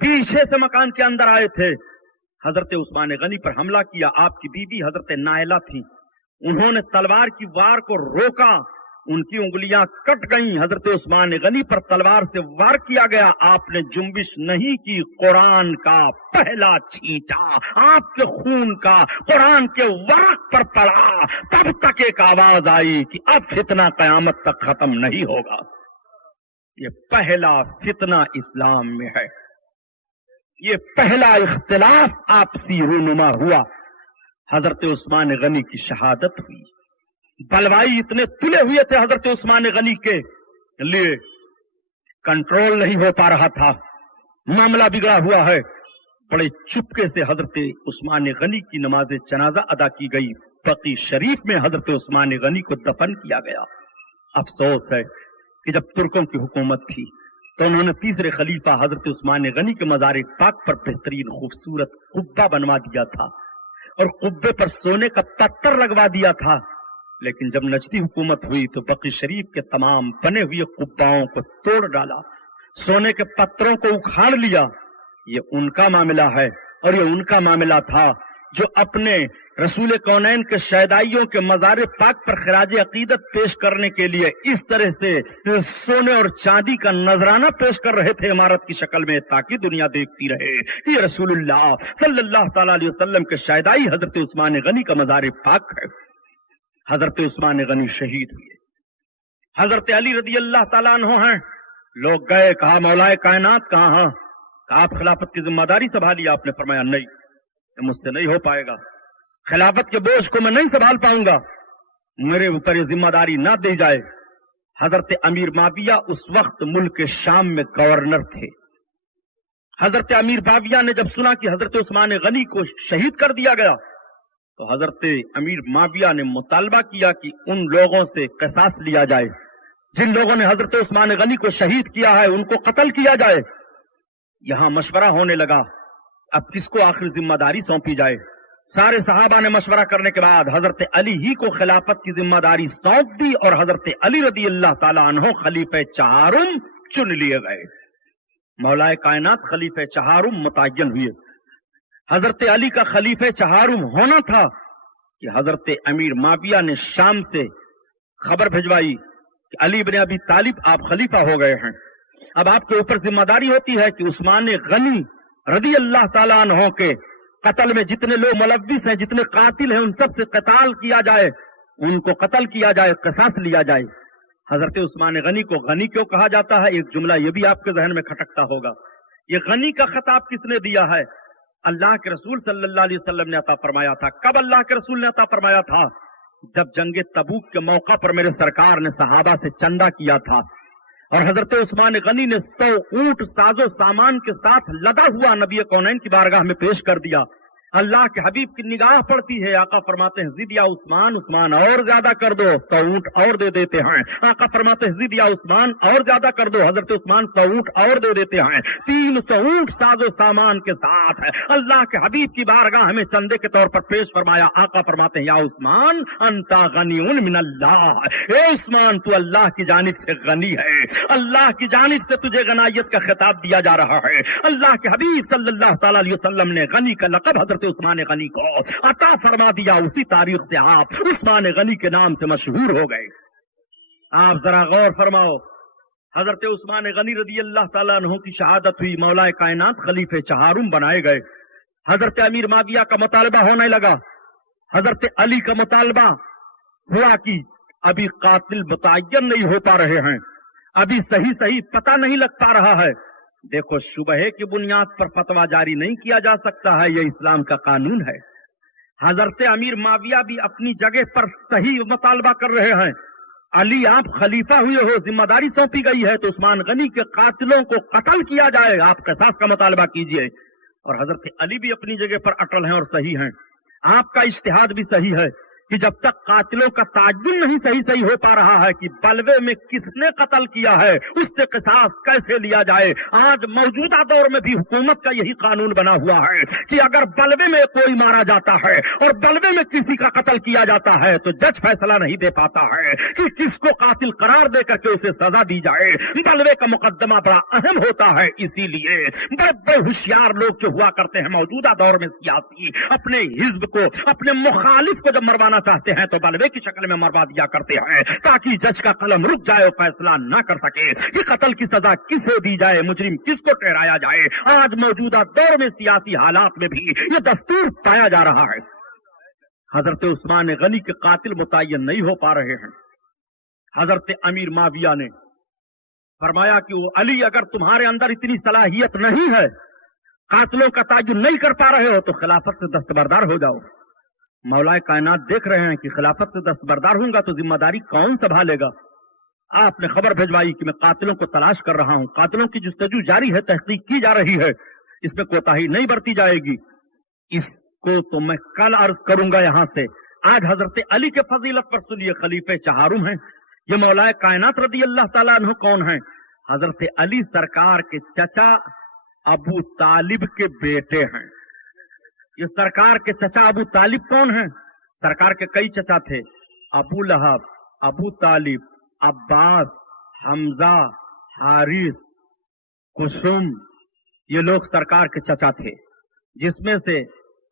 پیچھے سے مکان کے اندر آئے تھے، حضرت عثمان غنی پر حملہ کیا. آپ کی بیوی حضرت نائلہ تھی، انہوں نے تلوار کی وار کو روکا، ان کی انگلیاں کٹ گئیں. حضرت عثمان غنی پر تلوار سے وار کیا گیا، آپ نے جنبش نہیں کی. قرآن کا پہلا چھینٹا آپ کے خون کا قرآن کے ورق پر پڑا. تب تک ایک آواز آئی کہ اب فتنہ قیامت تک ختم نہیں ہوگا. یہ پہلا فتنہ اسلام میں ہے، یہ پہلا اختلاف آپسی رونما ہوا. حضرت عثمان غنی کی شہادت ہوئی. بلوائی اتنے تلے ہوئے تھے حضرت عثمان غنی کے لیے، کنٹرول نہیں ہو پا رہا تھا، معاملہ بگڑا ہوا ہے. بڑے چپکے سے حضرت عثمان غنی کی نماز جنازہ ادا کی گئی. بقی شریف میں حضرت عثمان غنی کو دفن کیا گیا. افسوس ہے کہ جب ترکوں کی حکومت تھی تو انہوں نے تیسرے خلیفہ حضرت عثمان غنی کے مزار پاک پر بہترین خوبصورت قبہ بنوا دیا تھا اور قبے پر سونے کا پتھر لگوا دیا تھا. لیکن جب نجدی حکومت ہوئی تو بقی شریف کے تمام بنے ہوئے قباؤں کو توڑ ڈالا، سونے کے پتھروں کو اکھاڑ لیا. یہ ان کا معاملہ ہے اور یہ ان کا معاملہ تھا جو اپنے رسول کونین کے شیدائیوں کے مزار پاک پر خراج عقیدت پیش کرنے کے لیے اس طرح سے سونے اور چاندی کا نذرانہ پیش کر رہے تھے عمارت کی شکل میں، تاکہ دنیا دیکھتی رہے یہ رسول اللہ صلی اللہ تعالی علیہ وسلم کے شیدائی حضرت عثمان غنی کا مزار پاک ہے. حضرت عثمان غنی شہید ہوئے. حضرت علی رضی اللہ تعالیٰ عنہ ہیں. لوگ گئے، کہا مولائے کائنات کہاں ہیں؟ کہا آپ خلافت کی ذمہ داری سنبھالی. آپ نے فرمایا نہیں، یہ مجھ سے نہیں ہو پائے گا، خلافت کے بوجھ کو میں نہیں سنبھال پاؤں گا، میرے اوپر یہ ذمہ داری نہ دی جائے. حضرت امیر معاویہ اس وقت ملک شام میں گورنر تھے. حضرت امیر معاویہ نے جب سنا کہ حضرت عثمان غنی کو شہید کر دیا گیا تو حضرت امیر معاویہ نے مطالبہ کیا کہ ان لوگوں سے قصاص لیا جائے جن لوگوں نے حضرت عثمان غنی کو شہید کیا ہے، ان کو قتل کیا جائے. یہاں مشورہ ہونے لگا اب کس کو آخر ذمہ داری سونپی جائے. سارے صحابہ نے مشورہ کرنے کے بعد حضرت علی ہی کو خلافت کی ذمہ داری سونپ دی اور حضرت علی رضی اللہ تعالیٰ عنہ خلیفہ چہارم چن لیے گئے. مولائے کائنات خلیفہ چہارم متعین ہوئے. حضرت علی کا خلیفہ چہارم ہونا تھا کہ حضرت امیر معاویہ نے شام سے خبر بھجوائی کہ علی بن ابی طالب آپ خلیفہ ہو گئے ہیں. اب آپ کے اوپر ذمہ داری ہوتی ہے کہ عثمان غنی رضی اللہ تعالیٰ عنہ کے قتل میں جتنے لوگ ملوث ہیں، جتنے قاتل ہیں، ان سب سے قتال کیا جائے، ان کو قتل کیا جائے، قصاص لیا جائے. حضرت عثمان غنی کو غنی کیوں کہا جاتا ہے؟ ایک جملہ یہ بھی آپ کے ذہن میں کھٹکتا ہوگا. یہ غنی کا خطاب کس نے دیا ہے؟ اللہ کے رسول صلی اللہ علیہ وسلم نے عطا فرمایا تھا. کب اللہ کے رسول نے عطا فرمایا تھا؟ جب جنگ تبوک کے موقع پر میرے سرکار نے صحابہ سے چندہ کیا تھا اور حضرت عثمان غنی نے 100 اونٹ ساز و سامان کے ساتھ لدا ہوا نبی کونین کی بارگاہ میں پیش کر دیا. اللہ کے حبیب کی نگاہ پڑتی ہے، آقا فرماتے ہیں زد یا عثمان، عثمان اور زیادہ کر دو، 100 اونٹ اور دے دیتے ہیں. آقا فرماتے ہیں زد یا عثمان اور زیادہ کر دو، حضرت عثمان 100 اونٹ اور دے دیتے ہیں. 300 اونٹ ساز و سامان کے ساتھ اللہ کے حبیب کی بارگاہ ہمیں چندے کے طور پر پیش فرمایا. آقا فرماتے ہیں یا عثمان انتا غنی من اللہ، اے عثمان تو اللہ کی جانب سے غنی ہے، اللہ کی جانب سے تجھے غنیت کا خطاب دیا جا رہا ہے. اللہ کے حبیب صلی اللہ تعالی علیہ وسلم نے غنی کا لقب حضرت عثمان غنی کو عطا فرما دیا. اسی تاریخ سے آپ عثمان غنی کے نام سے مشہور ہو گئے. آپ ذرا غور فرماؤ، حضرت عثمان غنی رضی اللہ تعالیٰ عنہ کی شہادت ہوئی، مولائے کائنات خلیفہ چہارم بنائے گئے. حضرت امیر معاویہ کا مطالبہ ہونے لگا، حضرت علی کا مطالبہ ہوا کہ ابھی قاتل متعین نہیں ہو پا رہے ہیں، ابھی صحیح پتہ نہیں لگ پا رہا ہے. دیکھو شبہ کی بنیاد پر فتویٰ جاری نہیں کیا جا سکتا ہے، یہ اسلام کا قانون ہے. حضرت امیر معاویہ بھی اپنی جگہ پر صحیح مطالبہ کر رہے ہیں. علی آپ خلیفہ ہوئے ہو، ذمہ داری سونپی گئی ہے تو عثمان غنی کے قاتلوں کو قتل کیا جائے، آپ قصاص کا مطالبہ کیجئے. اور حضرت علی بھی اپنی جگہ پر اٹل ہیں اور صحیح ہیں. آپ کا اجتہاد بھی صحیح ہے کہ جب تک قاتلوں کا تعین نہیں صحیح ہو پا رہا ہے کہ بلوے میں کس نے قتل کیا ہے، اس سے قصاص کیسے لیا جائے۔ آج موجودہ دور میں بھی حکومت کا یہی قانون بنا ہوا ہے کہ اگر بلوے میں کوئی مارا جاتا ہے اور بلوے میں کسی کا قتل کیا جاتا ہے تو جج فیصلہ نہیں دے پاتا ہے کہ کس کو قاتل قرار دے کر کے اسے سزا دی جائے۔ بلوے کا مقدمہ بڑا اہم ہوتا ہے، اسی لیے بڑے بڑے ہوشیار لوگ جو ہوا کرتے ہیں موجودہ دور میں سیاسی، اپنے حزب کو، اپنے مخالف کو جب مروانا چاہتے ہیں تو بلوے کی شکل میں مروا دیا کرتے ہیں تاکہ جج کا قلم رک جائے اور فیصلہ نہ کر سکے کہ قتل کی سزا کسے دی جائے، مجرم کس کو ٹھہرایا جائے۔ آج موجودہ دور میں سیاسی حالات میں بھی یہ دستور پایا جا رہا ہے۔ حضرت عثمان غنی کے قاتل متعین نہیں ہو پا رہے ہیں۔ حضرت امیر معاویہ نے فرمایا کہ وہ علی، اگر تمہارے اندر اتنی صلاحیت نہیں ہے، قاتلوں کا تعین نہیں کر پا رہے ہو تو خلافت سے دستبردار ہو جاؤ۔ مولا کائنات دیکھ رہے ہیں کہ خلافت سے دستبردار ہوں گا تو ذمہ داری کون سنبھالے گا۔ آپ نے خبر بھیجوائی کہ میں قاتلوں کو تلاش کر رہا ہوں، قاتلوں کی جستجو جاری ہے، تحقیق کی جا رہی ہے، اس میں کوتاہی نہیں برتی جائے گی۔ اس کو تو میں کل عرض کروں گا یہاں سے۔ آج حضرت علی کے فضیلت پر سنیے، خلیفہ چہارم ہیں، یہ مولا کائنات رضی اللہ تعالیٰ عنہ کون ہیں؟ حضرت علی سرکار کے چچا ابو طالب کے بیٹے ہیں۔ یہ سرکار کے چچا ابو طالب کون ہیں؟ سرکار کے کئی چچا تھے، ابو لہب، ابو طالب، عباس، حمزہ، حارث، کسم، یہ لوگ سرکار کے چچا تھے، جس میں سے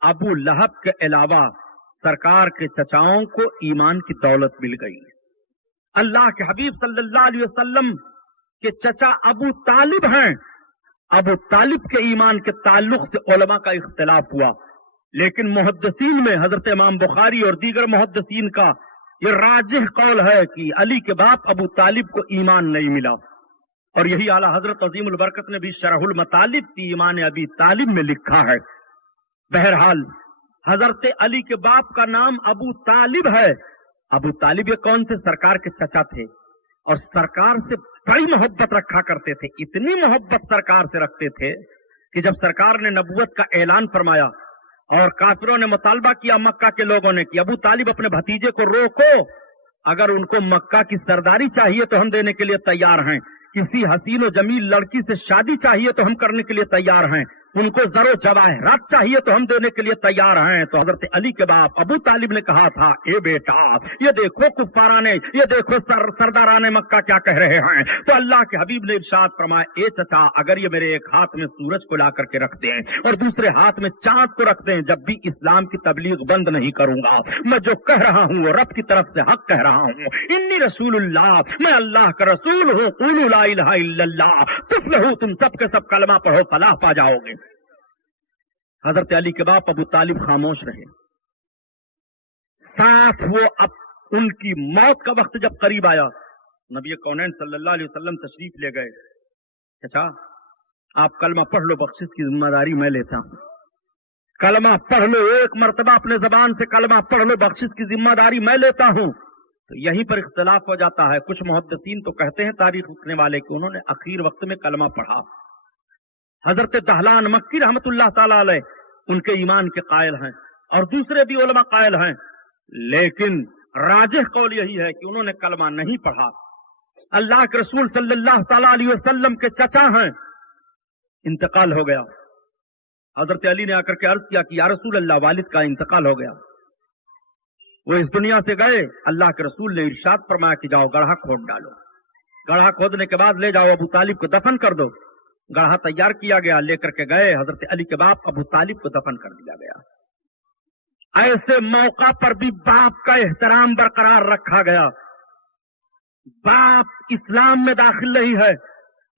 ابو لہب کے علاوہ سرکار کے چچاؤں کو ایمان کی دولت مل گئی۔ اللہ کے حبیب صلی اللہ علیہ وسلم کے چچا ابو طالب ہیں۔ ابو طالب کے ایمان کے تعلق سے علماء کا اختلاف ہوا، لیکن محدثین میں حضرت امام بخاری اور دیگر محدثین کا یہ راجح قول ہے کہ علی کے باپ ابو طالب کو ایمان نہیں ملا، اور یہی اعلیٰ حضرت عظیم البرکت نے بھی شرح المطالب کی ایمان ابی طالب میں لکھا ہے۔ بہرحال حضرت علی کے باپ کا نام ابو طالب ہے۔ ابو طالب یہ کون سے؟ سرکار کے چچا تھے، اور سرکار سے بڑی محبت رکھا کرتے تھے، اتنی محبت سرکار سے رکھتے تھے کہ جب سرکار نے نبوت کا اعلان فرمایا اور کافروں نے مطالبہ کیا مکہ کے لوگوں نے کہ ابو طالب اپنے بھتیجے کو روکو، اگر ان کو مکہ کی سرداری چاہیے تو ہم دینے کے لیے تیار ہیں، کسی حسین و جمیل لڑکی سے شادی چاہیے تو ہم کرنے کے لیے تیار ہیں، ان کو زر و جواہرات چاہیے تو ہم دینے کے لیے تیار ہیں۔ تو حضرت علی کے باپ ابو طالب نے کہا تھا، اے بیٹا، یہ دیکھو کفارانے، یہ دیکھو سرداران مکہ کیا کہہ رہے ہیں۔ تو اللہ کے حبیب نے ارشاد فرمایا، اے چچا، اگر یہ میرے ایک ہاتھ میں سورج کو لا کر کے رکھ دیں اور دوسرے ہاتھ میں چاند کو رکھ دیں، جب بھی اسلام کی تبلیغ بند نہیں کروں گا۔ میں جو کہہ رہا ہوں وہ رب کی طرف سے حق کہہ رہا ہوں۔ انی رسول اللہ، میں اللہ کا رسول ہوں۔ قولوا لا الہ الا اللہ تفلحوا، تم سب کے سب کلمہ پڑھو، فلاح پا جاؤ گے۔ حضرت علی کے باپ ابو طالب خاموش رہے۔ ساتھ وہ اب ان کی موت کا وقت جب قریب آیا، نبی کونین صلی اللہ علیہ وسلم تشریف لے گئے۔ چچا، آپ کلمہ پڑھ لو، بخشش کی ذمہ داری میں لیتا ہوں۔ کلمہ پڑھ لو، ایک مرتبہ اپنے زبان سے کلمہ پڑھ لو، بخشش کی ذمہ داری میں لیتا ہوں۔ تو یہیں پر اختلاف ہو جاتا ہے۔ کچھ محدثین تو کہتے ہیں تاریخ لکھنے والے کہ انہوں نے اخیر وقت میں کلمہ پڑھا۔ حضرت دہلان مکی رحمت اللہ تعالی علیہ ان کے ایمان کے قائل ہیں، اور دوسرے بھی علماء قائل ہیں، لیکن راجح قول یہی ہے کہ انہوں نے کلمہ نہیں پڑھا۔ اللہ کے رسول صلی اللہ تعالی علیہ وسلم کے چچا ہیں، انتقال ہو گیا۔ حضرت علی نے آ کر کے عرض کیا کہ یا رسول اللہ، والد کا انتقال ہو گیا، وہ اس دنیا سے گئے۔ اللہ کے رسول نے ارشاد فرمایا کہ جاؤ گڑھا کھود ڈالو، گڑھا کھودنے کے بعد لے جاؤ ابو طالب کو دفن کر دو۔ گڑھا تیار کیا گیا، لے کر کے گئے، حضرت علی کے باپ ابو طالب کو دفن کر دیا گیا۔ ایسے موقع پر بھی باپ کا احترام برقرار رکھا گیا۔ باپ اسلام میں داخل نہیں ہے،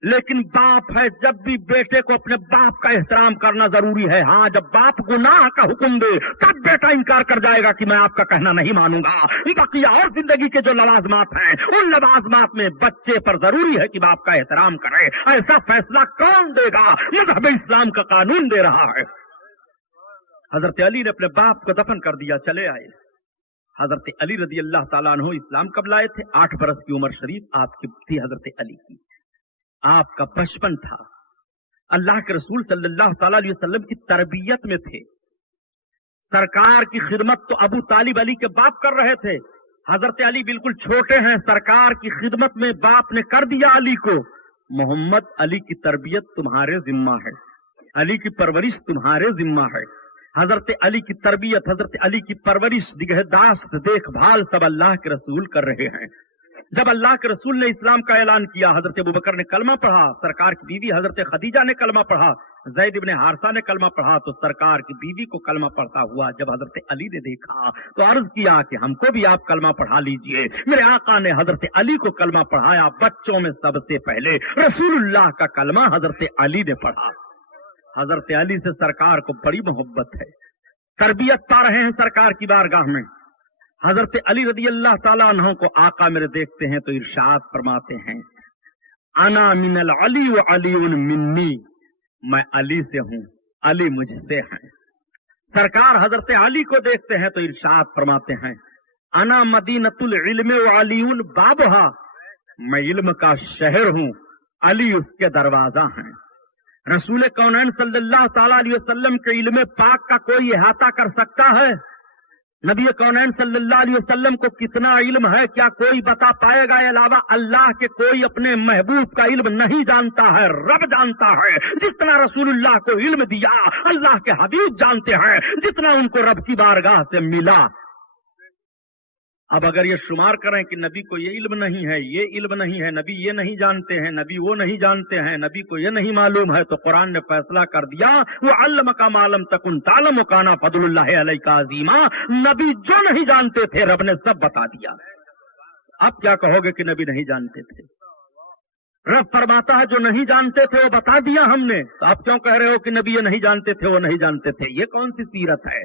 لیکن باپ ہے، جب بھی بیٹے کو اپنے باپ کا احترام کرنا ضروری ہے۔ ہاں، جب باپ گناہ کا حکم دے تب بیٹا انکار کر جائے گا کہ میں آپ کا کہنا نہیں مانوں گا۔ بقیہ اور زندگی کے جو لوازمات ہیں، ان لوازمات میں بچے پر ضروری ہے کہ باپ کا احترام کرے۔ ایسا فیصلہ کون دے گا؟ مذہب اسلام کا قانون دے رہا ہے۔ حضرت علی نے اپنے باپ کو دفن کر دیا، چلے آئے۔ حضرت علی رضی اللہ تعالیٰ عنہ اسلام کب لائے تھے؟ 8 برس کی عمر شریف آپ کی تھی حضرت علی کی، آپ کا بچپن تھا، اللہ کے رسول صلی اللہ تعالی علیہ وسلم کی تربیت میں تھے۔ سرکار کی خدمت تو ابو طالب علی کے باپ کر رہے تھے. حضرت علی بالکل چھوٹے ہیں, سرکار کی خدمت میں باپ نے کر دیا علی کو. محمد علی کی تربیت تمہارے ذمہ ہے, علی کی پرورش تمہارے ذمہ ہے. حضرت علی کی تربیت, حضرت علی کی پرورش, نگہداشت, دیکھ بھال سب اللہ کے رسول کر رہے ہیں. جب اللہ کے رسول نے اسلام کا اعلان کیا, حضرت ابوبکر نے کلمہ پڑھا, سرکار کی بیوی حضرت خدیجہ نے کلمہ پڑھا, زید ابن حارثہ نے کلمہ پڑھا, تو سرکار کی بیوی کو کلمہ پڑھتا ہوا جب حضرت علی نے دیکھا تو عرض کیا کہ ہم کو بھی آپ کلمہ پڑھا لیجئے. میرے آقا نے حضرت علی کو کلمہ پڑھایا. بچوں میں سب سے پہلے رسول اللہ کا کلمہ حضرت علی نے پڑھا. حضرت علی سے سرکار کو بڑی محبت ہے, تربیت پا رہے ہیں سرکار کی بارگاہ میں. حضرت علی رضی اللہ تعالیٰ عنہ کو آقا میرے دیکھتے ہیں تو ارشاد فرماتے ہیں, انا من العلی و علی منی, میں علی سے ہوں, علی مجھ سے ہیں. سرکار حضرت علی کو دیکھتے ہیں تو ارشاد فرماتے ہیں, انا مدینۃ العلم و علی بابھا, میں علم کا شہر ہوں, علی اس کے دروازہ ہیں. رسول کونین صلی اللہ تعالیٰ علیہ وسلم کے علم پاک کا کوئی احاطہ کر سکتا ہے؟ نبی کونین صلی اللہ علیہ وسلم کو کتنا علم ہے, کیا کوئی بتا پائے گا؟ علاوہ اللہ کے کوئی اپنے محبوب کا علم نہیں جانتا ہے, رب جانتا ہے. جتنا رسول اللہ کو علم دیا اللہ کے حبیب جانتے ہیں, جتنا ان کو رب کی بارگاہ سے ملا. اب اگر یہ شمار کریں کہ نبی کو یہ علم نہیں ہے, یہ علم نہیں ہے, نبی یہ نہیں جانتے ہیں, نبی وہ نہیں جانتے ہیں, نبی کو یہ نہیں معلوم ہے, تو قرآن نے فیصلہ کر دیا وَعَلَّمَكَ مَا لَمْ تَكُنْ تَعْلَمُ وَكَانَ فَضْلُ اللَّهِ عَلَيْكَ عَظِيمًا. نبی جو نہیں جانتے تھے رب نے سب بتا دیا. اب کیا کہو گے کہ نبی نہیں جانتے تھے؟ رب فرماتا ہے جو نہیں جانتے تھے وہ بتا دیا ہم نے, تو آپ کیوں کہہ رہے ہو کہ نبی یہ نہیں جانتے تھے, وہ نہیں جانتے تھے؟ یہ کون سی سیرت ہے؟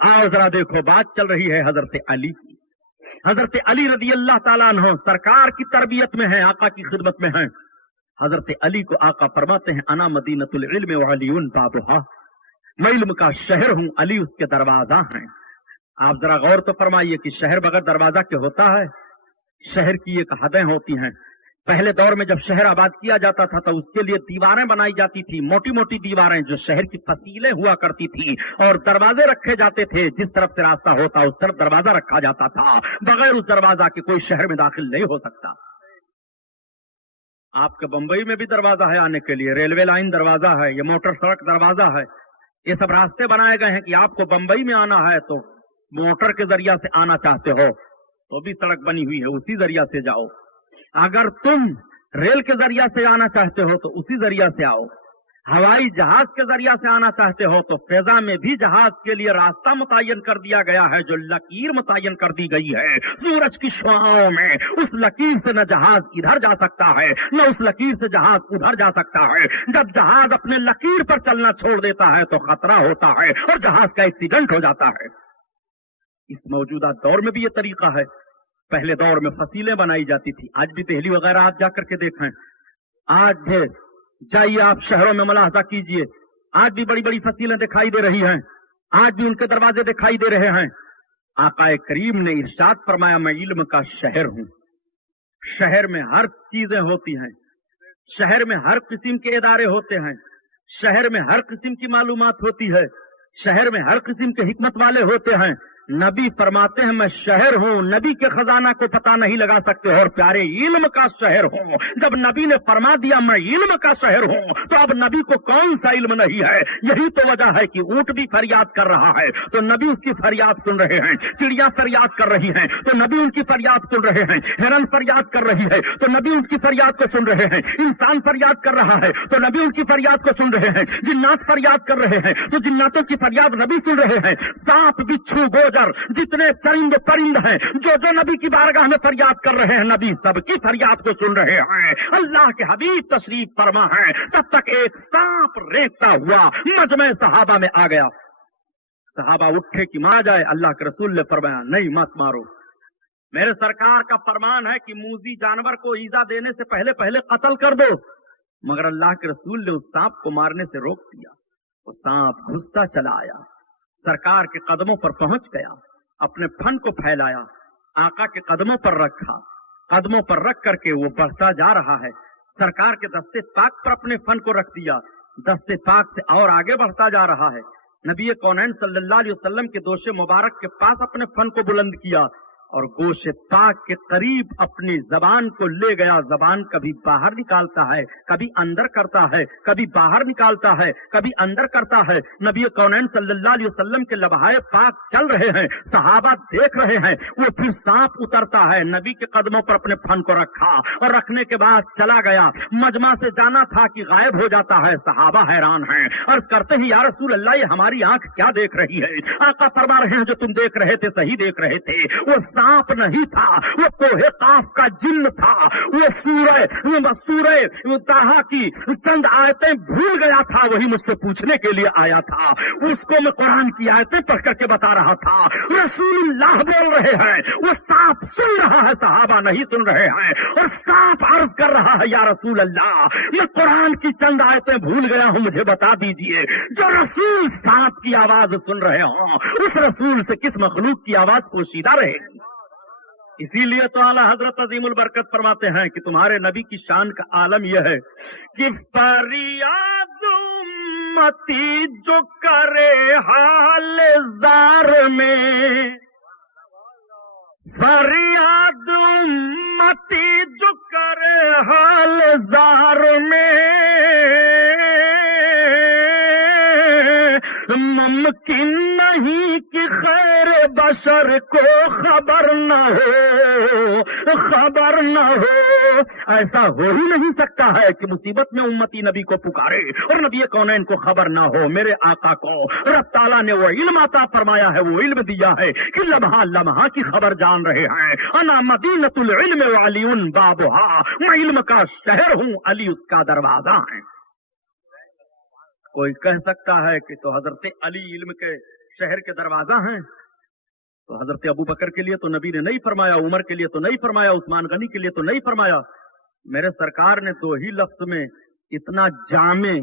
آؤ ذرا دیکھو, بات چل رہی ہے حضرت علی کی. حضرت علی رضی اللہ تعالیٰ عنہ سرکار کی تربیت میں ہیں, آقا کی خدمت میں ہیں. حضرت علی کو آقا فرماتے ہیں, انا مدینۃ العلم و علی بابھا, میں علم کا شہر ہوں, علی اس کے دروازہ ہیں. آپ ذرا غور تو فرمائیے کہ شہر بغیر دروازہ کے ہوتا ہے؟ شہر کی ایک حدیں ہوتی ہیں. پہلے دور میں جب شہر آباد کیا جاتا تھا تو اس کے لیے دیواریں بنائی جاتی تھی, موٹی موٹی دیواریں جو شہر کی فصیلیں ہوا کرتی تھی, اور دروازے رکھے جاتے تھے. جس طرف سے راستہ ہوتا اس طرف دروازہ رکھا جاتا تھا. بغیر اس دروازہ کے کوئی شہر میں داخل نہیں ہو سکتا. آپ کے بمبئی میں بھی دروازہ ہے آنے کے لیے, ریلوے لائن دروازہ ہے, یہ موٹر سڑک دروازہ ہے. یہ سب راستے بنائے گئے ہیں کہ آپ کو بمبئی میں آنا ہے تو موٹر کے ذریعہ سے آنا چاہتے ہو تو بھی سڑک بنی ہوئی ہے, اسی ذریعہ سے جاؤ. اگر تم ریل کے ذریعہ سے آنا چاہتے ہو تو اسی ذریعہ سے آؤ. ہوائی جہاز کے ذریعہ سے آنا چاہتے ہو تو فضا میں بھی جہاز کے لیے راستہ متعین کر دیا گیا ہے, جو لکیر متعین کر دی گئی ہے. سورج کی شعاعوں میں اس لکیر سے نہ جہاز ادھر جا سکتا ہے نہ اس لکیر سے جہاز ادھر جا سکتا ہے. جب جہاز اپنے لکیر پر چلنا چھوڑ دیتا ہے تو خطرہ ہوتا ہے اور جہاز کا ایکسیڈنٹ ہو جاتا ہے. اس موجودہ دور میں بھی یہ طریقہ ہے. پہلے دور میں فصیلیں بنائی جاتی تھی. آج بھی دہلی وغیرہ آپ جا کر کے دیکھیں, آج بھی جائیے آپ شہروں میں ملاحظہ کیجئے, آج بھی بڑی بڑی فصیلیں دکھائی دے رہی ہیں, آج بھی ان کے دروازے دکھائی دے رہے ہیں. آقا کریم نے ارشاد فرمایا, میں علم کا شہر ہوں. شہر میں ہر چیزیں ہوتی ہیں, شہر میں ہر قسم کے ادارے ہوتے ہیں, شہر میں ہر قسم کی معلومات ہوتی ہے, شہر میں ہر قسم کے حکمت والے ہوتے ہیں. نبی فرماتے ہیں میں شہر ہوں, نبی کے خزانہ کو پتہ نہیں لگا سکتے اور پیارے علم کا شہر ہوں. جب نبی نے فرما دیا میں علم کا شہر ہوں تو اب نبی کو کون سا علم نہیں ہے؟ یہی تو وجہ ہے کہ اونٹ بھی فریاد کر رہا ہے تو نبی اس کی فریاد سن رہے ہیں, چڑیا فریاد کر رہی ہیں تو نبی ان کی فریاد سن رہے ہیں, ہرن فریاد کر رہی ہے تو نبی ان کی فریاد کو سن رہے ہیں, انسان فریاد کر رہا ہے تو نبی ان کی فریاد کو سن رہے ہیں, جنات فریاد کر رہے ہیں تو جناتوں کی فریاد نبی سن رہے ہیں. سانپ بچھو جتنے چرند پرند ہیں جو نبی کی بارگاہ میں فریاد کر رہے ہیں, نبی سب کی فریاد کو سن رہے ہیں. اللہ کے حبیب تشریف فرما ہے. تب تک ایک سانپ ریگتا ہوا مجمع صحابہ میں آ گیا. صحابہ اٹھے کہ مار جائے. اللہ کے رسول نے فرمایا نہیں مت مارو. میرے سرکار کا فرمان ہے کہ موذی جانور کو ایذا دینے سے پہلے قتل کر دو, مگر اللہ کے رسول نے اس سانپ کو مارنے سے روک دیا. وہ سانپ گھستا چلا آیا, سرکار کے قدموں پر پہنچ گیا, اپنے پھن کو پھیلایا, آقا کے قدموں پر رکھا, قدموں پر رکھ کر کے وہ بڑھتا جا رہا ہے. سرکار کے دستے پاک پر اپنے فن کو رکھ دیا, دستے پاک سے اور آگے بڑھتا جا رہا ہے. نبی کونین صلی اللہ علیہ وسلم کے دوش مبارک کے پاس اپنے فن کو بلند کیا اور گوش پاک کے قریب اپنی زبان کو لے گیا. زبان کبھی باہر نکالتا ہے، کبھی اندر کرتا ہے، کبھی باہر نکالتا ہے، کبھی اندر کرتا ہے. نبی کونین صلی اللہ علیہ وسلم کے لبہائے پاک چل رہے ہیں، صحابہ دیکھ رہے ہیں. وہ پھر سانپ اترتا ہے، نبی کے قدموں پر اپنے فن کو رکھا اور رکھنے کے بعد چلا گیا. مجمع سے جانا تھا کہ غائب ہو جاتا ہے. صحابہ حیران ہیں، عرض کرتے ہیں یا رسول اللہ یہ ہماری آنکھ کیا دیکھ رہی ہے؟ آقا فرما رہے ہیں جو تم دیکھ رہے تھے صحیح دیکھ رہے تھے. وہ سانپ نہیں تھا، وہ کوہ قاف کا جن تھا. وہ سورہ طٰہٰ کی چند آیتیں بھول گیا تھا، وہی مجھ سے پوچھنے کے لیے آیا تھا. اس کو میں قرآن کی آیتیں پڑھ کر کے بتا رہا تھا. رسول اللہ بول رہے ہیں، وہ سانپ سن رہا ہے، صحابہ نہیں سن رہے ہیں. اور سانپ عرض کر رہا ہے یا رسول اللہ میں قرآن کی چند آیتیں بھول گیا ہوں، مجھے بتا دیجئے. جو رسول سانپ کی آواز سن رہے ہوں اس رسول سے کس مخلوق کی آواز پوشیدہ رہے گی؟ اسی لیے تو اعلیٰ حضرت عظیم البرکت فرماتے ہیں کہ تمہارے نبی کی شان کا عالم یہ ہے کہ فریاد امتی جو کرے حال زار میں، فریاد امتی جو کرے حال زار میں، ممکن نہیں کہ خیر بشر کو خبر نہ ہو، خبر نہ ہو. ایسا ہو ہی نہیں سکتا ہے کہ مصیبت میں امتی نبی کو پکارے اور نبی کونین کو خبر نہ ہو. میرے آقا کو رب تعالیٰ نے وہ علم عطا فرمایا ہے، وہ علم دیا ہے کہ لمحہ لمحہ کی خبر جان رہے ہیں. انا مدینۃ العلم وعلی بابھا، میں علم کا شہر ہوں، علی اس کا دروازہ ہے. کوئی کہہ سکتا ہے کہ تو حضرت علی علم کے شہر کے دروازہ ہیں، تو حضرت ابو بکر کے لیے تو نبی نے نہیں فرمایا، عمر کے لیے تو نہیں فرمایا، عثمان غنی کے لیے تو نہیں فرمایا. میرے سرکار نے دو ہی لفظ میں اتنا جامع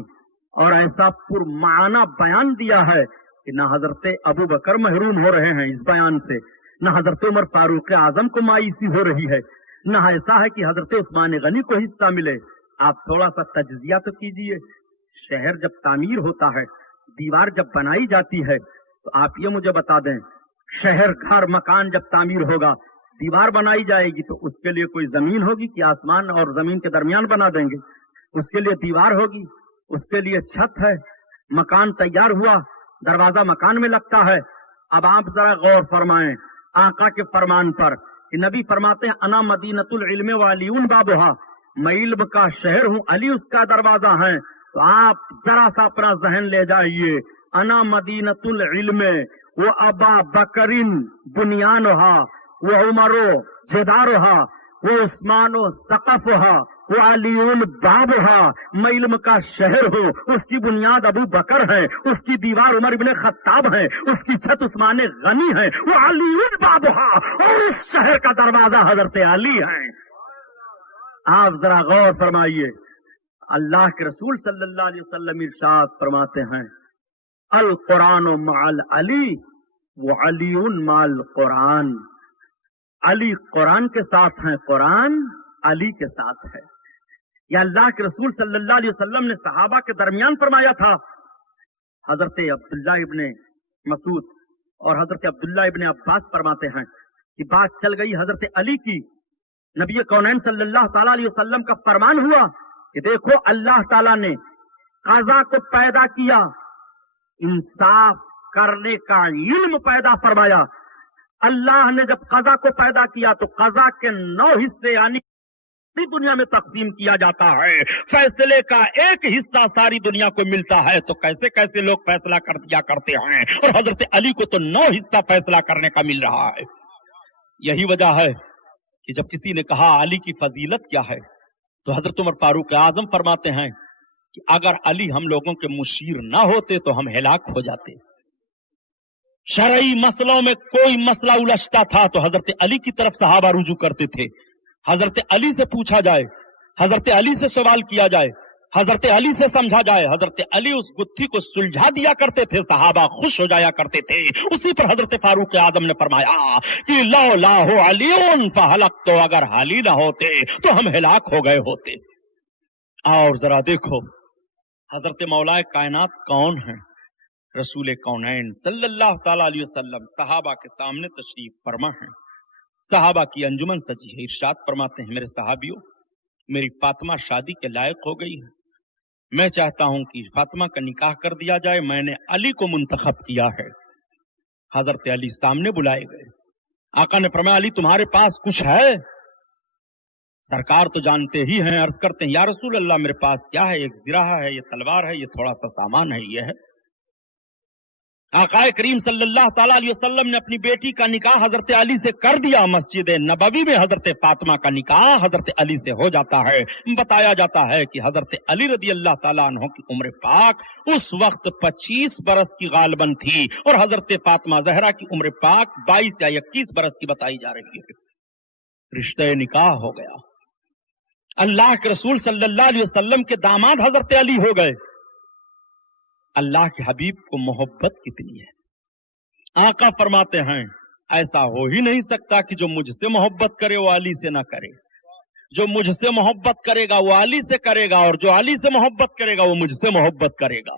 اور ایسا پرمعنی بیان دیا ہے کہ نہ حضرت ابو بکر محروم ہو رہے ہیں اس بیان سے، نہ حضرت عمر فاروق اعظم کو مایوسی ہو رہی ہے، نہ ایسا ہے کہ حضرت عثمان غنی کو حصہ ملے. آپ تھوڑا سا تجزیہ تو کیجئے. شہر جب تعمیر ہوتا ہے، دیوار جب بنائی جاتی ہے، تو آپ یہ مجھے بتا دیں شہر گھر مکان جب تعمیر ہوگا، دیوار بنائی جائے گی تو اس کے لیے کوئی زمین ہوگی کہ آسمان اور زمین کے درمیان بنا دیں گے؟ اس کے لیے دیوار ہوگی، اس کے لیے چھت ہے. مکان تیار ہوا، دروازہ مکان میں لگتا ہے. اب آپ ذرا غور فرمائیں آقا کے فرمان پر کہ نبی فرماتے ہیں انا مدینۃ العلم وعلی بابھا، میں علم کا شہر ہوں، علی اس کا دروازہ ہے. تو آپ ذرا سا اپنا ذہن لے جائیے، انا مدینۃ العلم وہ ابا بکرین بنیانہا، وہ عمرو جدارہا، وہ عثمان و سقفہا، وہ علی بابہا. میں علم کا شہر ہوں، اس کی بنیاد ابو بکر ہے، اس کی دیوار عمر ابن خطاب ہے، اس کی چھت عثمان غنی ہے، وہ علی بابہا، اور اس شہر کا دروازہ حضرت علی ہے. آپ ذرا غور فرمائیے. اللہ کے رسول صلی اللہ علیہ وسلم ارشاد فرماتے ہیں القرآن مع العلی وعلی مع القرآن. علی قرآن کے ساتھ ہیں، قرآن علی کے ساتھ ہے. یا اللہ کے رسول صلی اللہ علیہ وسلم نے صحابہ کے درمیان فرمایا تھا. حضرت عبداللہ ابن مسعود اور حضرت عبداللہ ابن عباس فرماتے ہیں کہ بات چل گئی حضرت علی کی. نبی کونین صلی اللہ تعالی علیہ وسلم کا فرمان ہوا کہ دیکھو اللہ تعالیٰ نے قضا کو پیدا کیا، انصاف کرنے کا علم پیدا فرمایا. اللہ نے جب قضا کو پیدا کیا تو قضا کے 9 حصے یعنی دنیا میں تقسیم کیا جاتا ہے. فیصلے کا ایک حصہ ساری دنیا کو ملتا ہے، تو کیسے کیسے لوگ فیصلہ کر دیا کرتے ہیں، اور حضرت علی کو تو 9 حصہ فیصلہ کرنے کا مل رہا ہے. یہی وجہ ہے کہ جب کسی نے کہا علی کی فضیلت کیا ہے تو حضرت عمر فاروق اعظم فرماتے ہیں کہ اگر علی ہم لوگوں کے مشیر نہ ہوتے تو ہم ہلاک ہو جاتے. شرعی مسئلوں میں کوئی مسئلہ الجھتا تھا تو حضرت علی کی طرف صحابہ رجوع کرتے تھے. حضرت علی سے پوچھا جائے، حضرت علی سے سوال کیا جائے، حضرت علی سے سمجھا جائے. حضرت علی اس گتھی کو سلجھا دیا کرتے تھے، صحابہ خوش ہو جایا کرتے تھے. اسی پر حضرت فاروق اعظم نے فرمایا کہ لولا ہو علی فہلک، تو اگر علی نہ ہوتے تو ہم ہلاک ہو گئے ہوتے. اور ذرا دیکھو حضرت مولا کائنات کون ہیں؟ رسول کونین صلی اللہ تعالی علیہ وسلم صحابہ کے سامنے تشریف فرما ہیں. صحابہ کی انجمن سجی ہے. ارشاد فرماتے ہیں میرے صحابیوں، میری فاطمہ شادی کے لائق ہو گئی ہے. میں چاہتا ہوں کہ فاطمہ کا نکاح کر دیا جائے. میں نے علی کو منتخب کیا ہے. حضرت علی سامنے بلائے گئے. آقا نے فرمایا علی تمہارے پاس کچھ ہے؟ سرکار تو جانتے ہی ہیں. عرض کرتے ہیں یا رسول اللہ میرے پاس کیا ہے؟ ایک زرہ ہے، یہ تلوار ہے، یہ تھوڑا سا سامان ہے، یہ ہے. آقا کریم صلی اللہ تعالی علیہ وسلم نے اپنی بیٹی کا نکاح حضرت علی سے کر دیا. مسجد نبوی میں حضرت فاطمہ کا نکاح حضرت علی سے ہو جاتا ہے. بتایا جاتا ہے کہ حضرت علی رضی اللہ تعالیٰ عنہ کی عمر پاک اس وقت 25 برس کی غالباً تھی اور حضرت فاطمہ زہرا کی عمر پاک 22 یا 21 برس کی بتائی جا رہی ہے. رشتہ نکاح ہو گیا. اللہ کے رسول صلی اللہ علیہ وسلم کے داماد حضرت علی ہو گئے. اللہ کے حبیب کو محبت کتنی ہے. آقا فرماتے ہیں ایسا ہو ہی نہیں سکتا کہ جو مجھ سے محبت کرے وہ علی سے نہ کرے. جو مجھ سے محبت کرے گا وہ علی سے کرے گا، اور جو علی سے محبت کرے گا وہ مجھ سے محبت کرے گا.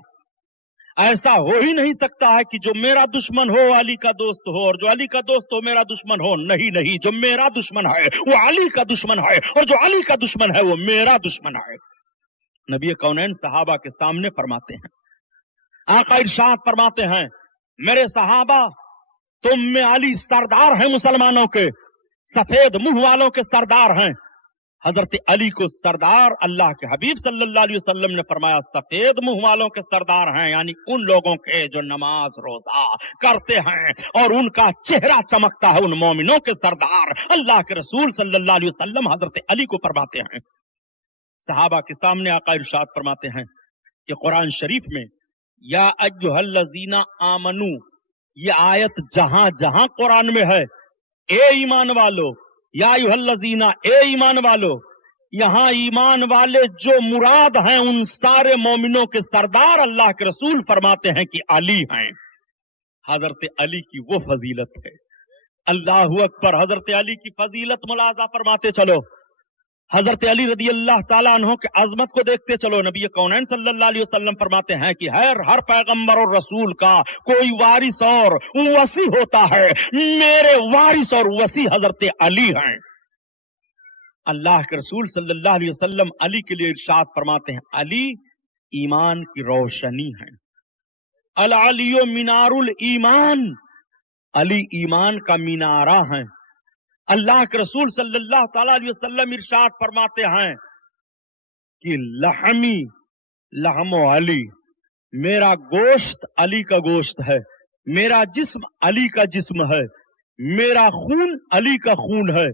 ایسا ہو ہی نہیں سکتا ہے کہ جو میرا دشمن ہو علی کا دوست ہو، اور جو علی کا دوست ہو میرا دشمن ہو. نہیں، جو میرا دشمن ہے وہ علی کا دشمن ہے، اور جو علی کا دشمن ہے وہ میرا دشمن ہے. نبی کونین صحابہ کے سامنے فرماتے ہیں. آقا ارشاد فرماتے ہیں میرے صحابہ تم میں علی سردار ہیں مسلمانوں کے، سفید منہ والوں کے سردار ہیں. حضرت علی کو سردار اللہ کے حبیب صلی اللہ علیہ وسلم نے فرمایا سفید منہ والوں کے سردار ہیں، یعنی ان لوگوں کے جو نماز روزہ کرتے ہیں اور ان کا چہرہ چمکتا ہے، ان مومنوں کے سردار اللہ کے رسول صلی اللہ علیہ وسلم حضرت علی کو فرماتے ہیں. صحابہ کے سامنے آقا ارشاد فرماتے ہیں کہ قرآن شریف میں یا ایھا الذین آمنو، یہ آیت جہاں جہاں قرآن میں ہے اے ایمان والو، یا ایھا الذین اے ایمان والو، یہاں ایمان والے جو مراد ہیں ان سارے مومنوں کے سردار اللہ کے رسول فرماتے ہیں کہ علی ہیں. حضرت علی کی وہ فضیلت ہے. اللہ اکبر. حضرت علی کی فضیلت ملاحظہ فرماتے چلو. حضرت علی رضی اللہ تعالیٰ عنہ کے عظمت کو دیکھتے چلو. نبی کونین صلی اللہ علیہ وسلم فرماتے ہیں کہ ہر پیغمبر اور رسول کا کوئی وارث اور وصی ہوتا ہے. میرے وارث اور وصی حضرت علی ہیں. اللہ کے رسول صلی اللہ علیہ وسلم علی کے لیے ارشاد فرماتے ہیں علی ایمان کی روشنی ہے. العلی مینار الایمان، علی ایمان کا مینارہ ہیں. اللہ کے رسول صلی اللہ تعالی علیہ وسلم ارشاد فرماتے ہیں کہ لحمی لحم و علی، میرا گوشت علی کا گوشت ہے، میرا جسم علی کا جسم ہے، میرا خون علی کا خون ہے،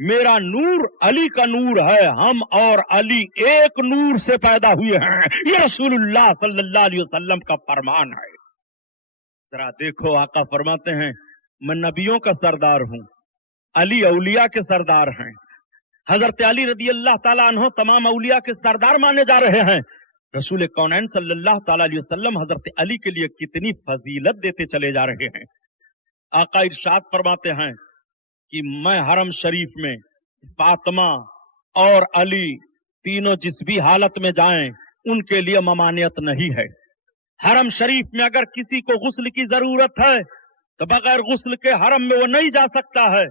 میرا نور علی کا نور ہے. ہم اور علی ایک نور سے پیدا ہوئے ہیں. یہ رسول اللہ صلی اللہ علیہ وسلم کا فرمان ہے. ذرا دیکھو آقا فرماتے ہیں میں نبیوں کا سردار ہوں، علی اولیاء کے سردار ہیں. حضرت علی رضی اللہ تعالیٰ عنہ تمام اولیاء کے سردار مانے جا رہے ہیں. رسول کونین صلی اللہ تعالیٰ علیہ وسلم حضرت علی کے لیے کتنی فضیلت دیتے چلے جا رہے ہیں. آقا ارشاد فرماتے ہیں کہ میں حرم شریف میں فاطمہ اور علی تینوں جس بھی حالت میں جائیں ان کے لیے ممانعت نہیں ہے. حرم شریف میں اگر کسی کو غسل کی ضرورت ہے تو بغیر غسل کے حرم میں وہ نہیں جا سکتا ہے،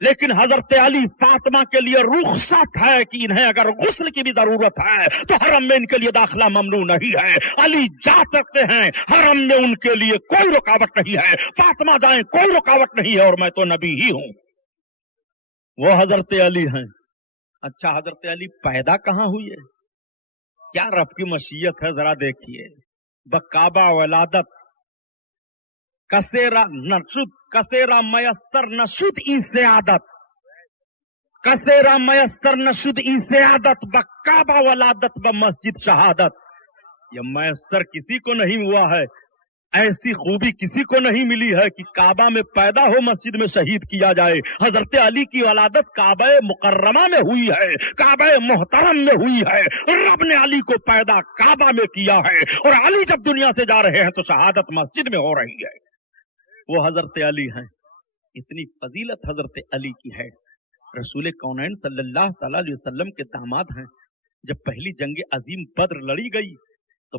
لیکن حضرت علی فاطمہ کے لیے رخصت ہے کہ انہیں اگر غسل کی بھی ضرورت ہے تو حرم میں ان کے لیے داخلہ ممنوع نہیں ہے. علی جا سکتے ہیں، حرم میں ان کے لیے کوئی رکاوٹ نہیں ہے. فاطمہ جائیں کوئی رکاوٹ نہیں ہے، اور میں تو نبی ہی ہوں. وہ حضرت علی ہیں. اچھا حضرت علی پیدا کہاں ہوئی ہے؟ کیا رب کی مشیت ہے ذرا دیکھیے. بکعبہ ولادت کسیرا نشد، کسیرا میسر نشد ای سعادت، کسیرا میسر نشد ای سعادت، بکعبہ ولادت بمسجد شہادت. یہ میسر کسی کو نہیں ہوا ہے، ایسی خوبی کسی کو نہیں ملی ہے کہ کعبہ میں پیدا ہو مسجد میں شہید کیا جائے. حضرت علی کی ولادت کعبہ مکرمہ میں ہوئی ہے، کعبہ محترم میں ہوئی ہے. رب نے علی کو پیدا کعبہ میں کیا ہے، اور علی جب دنیا سے جا رہے ہیں تو شہادت مسجد میں ہو رہی ہے. وہ حضرت علی ہیں. اتنی فضیلت حضرت علی کی ہے. رسول کونین صلی اللہ تعالی علیہ وسلم کے داماد ہیں. جب پہلی جنگ عظیم بدر لڑی گئی تو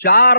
4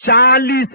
40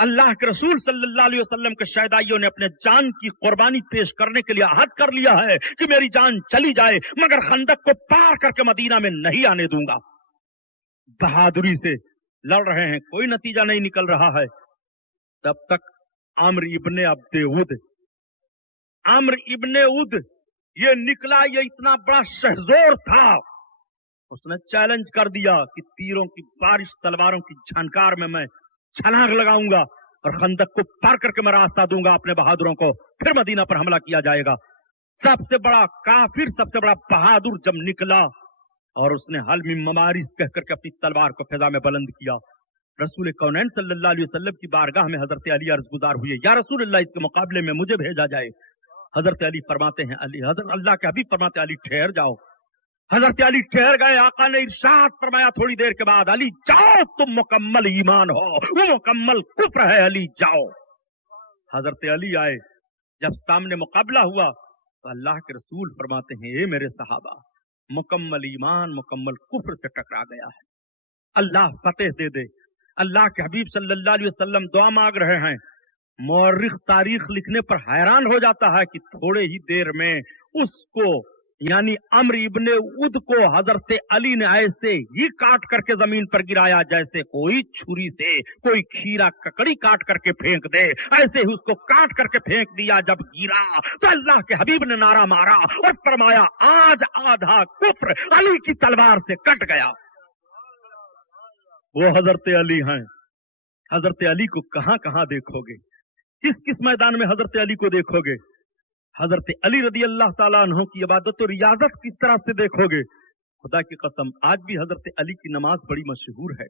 اللہ کے رسول صلی اللہ علیہ وسلم کے شہدائیوں نے اپنے جان کی قربانی پیش کرنے کے لیے عہد کر لیا ہے کہ میری جان چلی جائے مگر خندق کو پار کر کے مدینہ میں نہیں آنے دوں گا. بہادری سے لڑ رہے ہیں, کوئی نتیجہ نہیں نکل رہا ہے. تب تک عمرو ابن عبد ود یہ نکلا, یہ اتنا بڑا شہزور تھا. اس نے چیلنج کر دیا کہ تیروں کی بارش, تلواروں کی جھنکار میں چھلانگ لگاؤں گا اور خندق کو پار کر کے میں راستہ دوں گا اپنے بہادروں کو, پھر مدینہ پر حملہ کیا جائے گا. سب سے بڑا کافر, سب سے بڑا بہادر جب نکلا اور اس نے حل من ممارس کہہ کر کے اپنی تلوار کو فضا میں بلند کیا, رسول کونین صلی اللہ علیہ وسلم کی بارگاہ میں حضرت علی عرض گزار ہوئے, یا رسول اللہ اس کے مقابلے میں مجھے بھیجا جائے. حضرت علی فرماتے ہیں, حضرت اللہ کے حبیب فرماتے علی ٹھہر جاؤ. حضرت علی ٹھہر گئے. آقا نے ارشاد فرمایا تھوڑی دیر کے بعد, علی جاؤ, تم مکمل ایمان ہو, وہ مکمل کفر ہے, علی جاؤ. حضرت علی آئے. جب سامنے مقابلہ ہوا تو اللہ کے رسول فرماتے ہیں, اے میرے صحابہ, مکمل ایمان مکمل کفر سے ٹکرا گیا ہے, اللہ فتح دے دے. اللہ کے حبیب صلی اللہ علیہ وسلم دعا مانگ رہے ہیں. مورخ تاریخ لکھنے پر حیران ہو جاتا ہے کہ تھوڑے ہی دیر میں اس کو یعنی عمرو ابن ود کو حضرت علی نے ایسے ہی کاٹ کر کے زمین پر گرایا جیسے کوئی چھری سے کوئی کھیرا ککڑی کاٹ کر کے پھینک دے, ایسے ہی اس کو کاٹ کر کے پھینک دیا. جب گرا تو اللہ کے حبیب نے نعرہ مارا اور فرمایا, آج آدھا کفر علی کی تلوار سے کٹ گیا. وہ حضرت علی ہیں. حضرت علی کو کہاں کہاں دیکھو گے, کس کس میدان میں حضرت علی کو دیکھو گے. حضرت علی رضی اللہ تعالیٰ عنہ کی عبادت و ریاضت کس طرح سے دیکھو گے. خدا کی قسم آج بھی حضرت علی کی نماز بڑی مشہور ہے.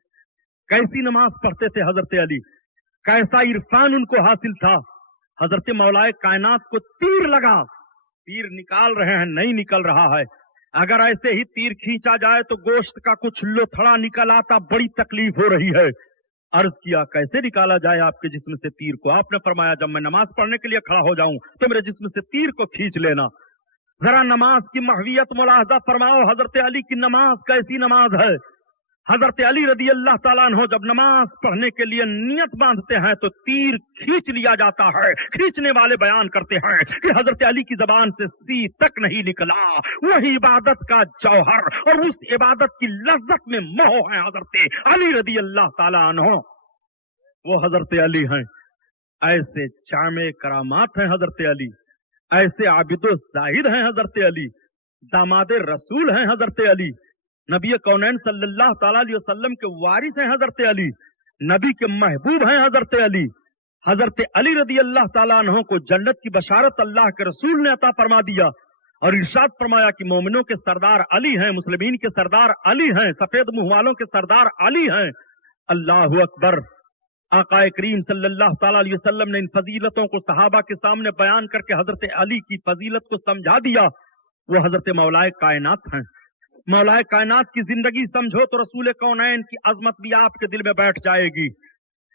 کیسی نماز پڑھتے تھے حضرت علی, کیسا عرفان ان کو حاصل تھا. حضرت مولائے کائنات کو تیر لگا, تیر نکال رہے ہیں, نہیں نکل رہا ہے. اگر ایسے ہی تیر کھینچا جائے تو گوشت کا کچھ لوتھڑا نکل آتا, بڑی تکلیف ہو رہی ہے. عرض کیا کیسے نکالا جائے آپ کے جسم سے تیر کو. آپ نے فرمایا جب میں نماز پڑھنے کے لیے کھڑا ہو جاؤں تو میرے جسم سے تیر کو کھینچ لینا. ذرا نماز کی محویت ملاحظہ فرماؤ, حضرت علی کی نماز کیسی نماز ہے. حضرت علی رضی اللہ تعالیٰ عنہ جب نماز پڑھنے کے لیے نیت باندھتے ہیں تو تیر کھینچ لیا جاتا ہے. کھینچنے والے بیان کرتے ہیں کہ حضرت علی کی زبان سے سی تک نہیں نکلا. وہی عبادت کا جوہر اور اس عبادت کی لذت میں مہو ہے حضرت علی رضی اللہ تعالیٰ عنہ. وہ حضرت علی ہیں, ایسے جامع کرامات ہیں حضرت علی, ایسے عابد و زاہد ہیں حضرت علی, داماد رسول ہیں حضرت علی, نبی کونین صلی اللہ تعالیٰ علیہ وسلم کے وارث ہیں حضرت علی, نبی کے محبوب ہیں حضرت علی. حضرت علی رضی اللہ تعالیٰ عنہ کو جنت کی بشارت اللہ کے رسول نے عطا فرما دیا اور ارشاد فرمایا کہ مومنوں کے سردار علی ہیں, مسلمین کے سردار علی ہیں, سفید منہ والوں کے سردار علی ہیں. اللہ اکبر. آقا کریم صلی اللہ تعالیٰ علیہ وسلم نے ان فضیلتوں کو صحابہ کے سامنے بیان کر کے حضرت علی کی فضیلت کو سمجھا دیا. وہ حضرت مولائے کائنات ہیں. مولائے کائنات کی زندگی سمجھو تو رسول کونین کی عظمت بھی آپ کے دل میں بیٹھ جائے گی.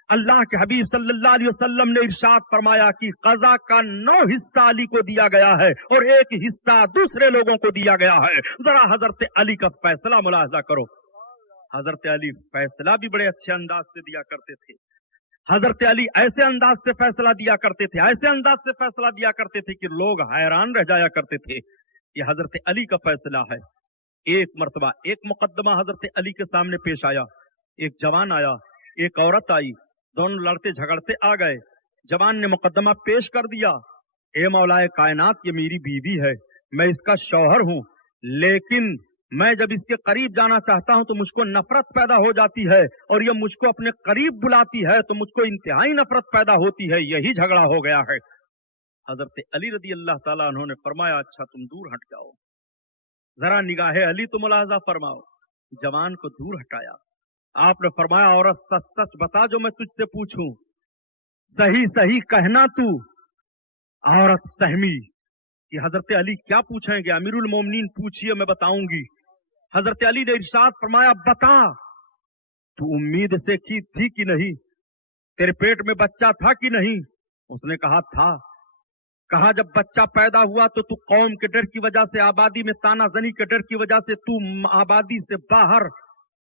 اللہ کے حبیب صلی اللہ علیہ وسلم نے ارشاد فرمایا کہ قضا کا 9 حصہ علی کو دیا گیا ہے اور 1 حصہ دوسرے لوگوں کو دیا گیا ہے. ذرا حضرت علی کا فیصلہ ملاحظہ کرو. حضرت علی فیصلہ بھی بڑے اچھے انداز سے دیا کرتے تھے. حضرت علی ایسے انداز سے فیصلہ دیا کرتے تھے, ایسے انداز سے فیصلہ دیا کرتے تھے کہ لوگ حیران رہ جایا کرتے تھے. یہ حضرت علی کا فیصلہ ہے. ایک مرتبہ ایک مقدمہ حضرت علی کے سامنے پیش آیا. ایک جوان آیا, ایک عورت آئی, دونوں لڑتے جھگڑتے آ گئے. جوان نے مقدمہ پیش کر دیا, اے مولائے کائنات, یہ میری بیوی ہے, میں اس کا شوہر ہوں, لیکن میں جب اس کے قریب جانا چاہتا ہوں تو مجھ کو نفرت پیدا ہو جاتی ہے اور یہ مجھ کو اپنے قریب بلاتی ہے تو مجھ کو انتہائی نفرت پیدا ہوتی ہے. یہی جھگڑا ہو گیا ہے. حضرت علی رضی اللہ تعالیٰ عنہ نے فرمایا اچھا تم دور ہٹ جاؤ, ذرا نگاہ علی تو ملاحظہ فرماؤ. جوان کو دور ہٹایا. آپ نے فرمایا عورت سچ سچ بتا جو میں تجھ سے پوچھوں, صحیح صحیح کہنا تو. عورت سہمی کہ حضرت علی کیا پوچھیں گے, امیر المومنین پوچھئے میں بتاؤں گی. حضرت علی نے ارشاد فرمایا بتا, تو امید سے کی تھی کہ نہیں, تیرے پیٹ میں بچہ تھا کہ نہیں. اس نے کہا تھا. کہا جب بچہ پیدا ہوا تو قوم کے ڈر کی وجہ سے, آبادی میں تانا زنی کے ڈر کی وجہ سے تو آبادی سے باہر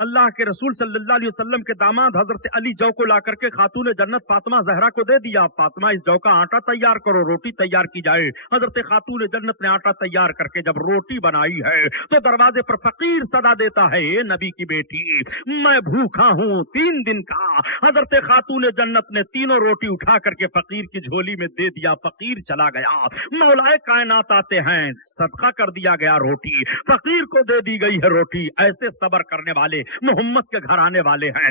اللہ کے رسول صلی اللہ علیہ وسلم کے داماد حضرت علی جو کو لا کر کے خاتون جنت فاطمہ زہرا کو دے دیا، فاطمہ اس جو کا آٹا تیار کرو، روٹی تیار کی جائے۔ حضرت خاتون جنت نے آٹا تیار کر کے جب روٹی بنائی ہے تو دروازے پر فقیر صدا دیتا ہے، اے نبی کی بیٹی میں بھوکا ہوں 3 دن کا۔ حضرت خاتون جنت نے تینوں روٹی اٹھا کر کے فقیر کی جھولی میں دے دیا، فقیر چلا گیا۔ مولا کائنات آتے ہیں، صدقہ کر دیا گیا روٹی، فقیر کو دے دی گئی ہے روٹی۔ ایسے صبر کرنے والے محمد کے گھر آنے والے ہیں،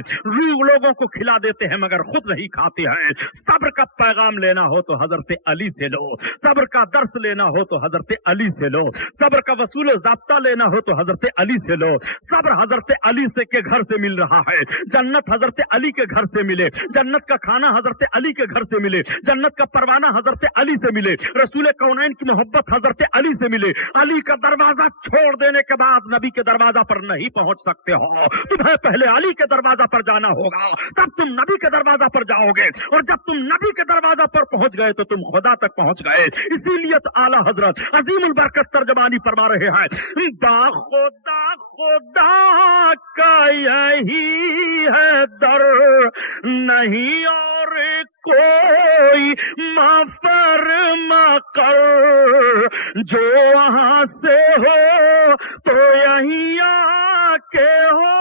لوگوں کو کھلا دیتے ہیں مگر خود نہیں کھاتے ہیں۔ صبر کا پیغام لینا ہو تو حضرت علی سے لو، صبر کا درس لینا ہو تو حضرت علی سے لو، صبر کا وصول ضابطہ لینا ہو تو حضرت علی سے لو۔ صبر حضرت علی سے کے گھر سے مل رہا ہے، جنت حضرت علی کے گھر سے ملے، جنت کا کھانا حضرت علی کے گھر سے ملے، جنت کا پروانہ حضرت علی سے ملے، رسول کونین کی محبت حضرت علی سے ملے۔ علی کا دروازہ چھوڑ دینے کے بعد نبی کے دروازہ پر نہیں پہنچ سکتے ہو، تمہیں پہلے علی کے دروازہ پر جانا ہوگا، تب تم نبی کے دروازہ پر جاؤ گے، اور جب تم نبی کے دروازہ پر پہنچ گئے تو تم خدا تک پہنچ گئے۔ اسی لیے تو اعلیٰ حضرت عظیم البرکت ترجمانی فرما رہے ہیں، با خدا خدا کا یہی ہے در، نہیں اور کوئی فرما کر، جو وہاں سے ہو تو یہیں آ کے ہو،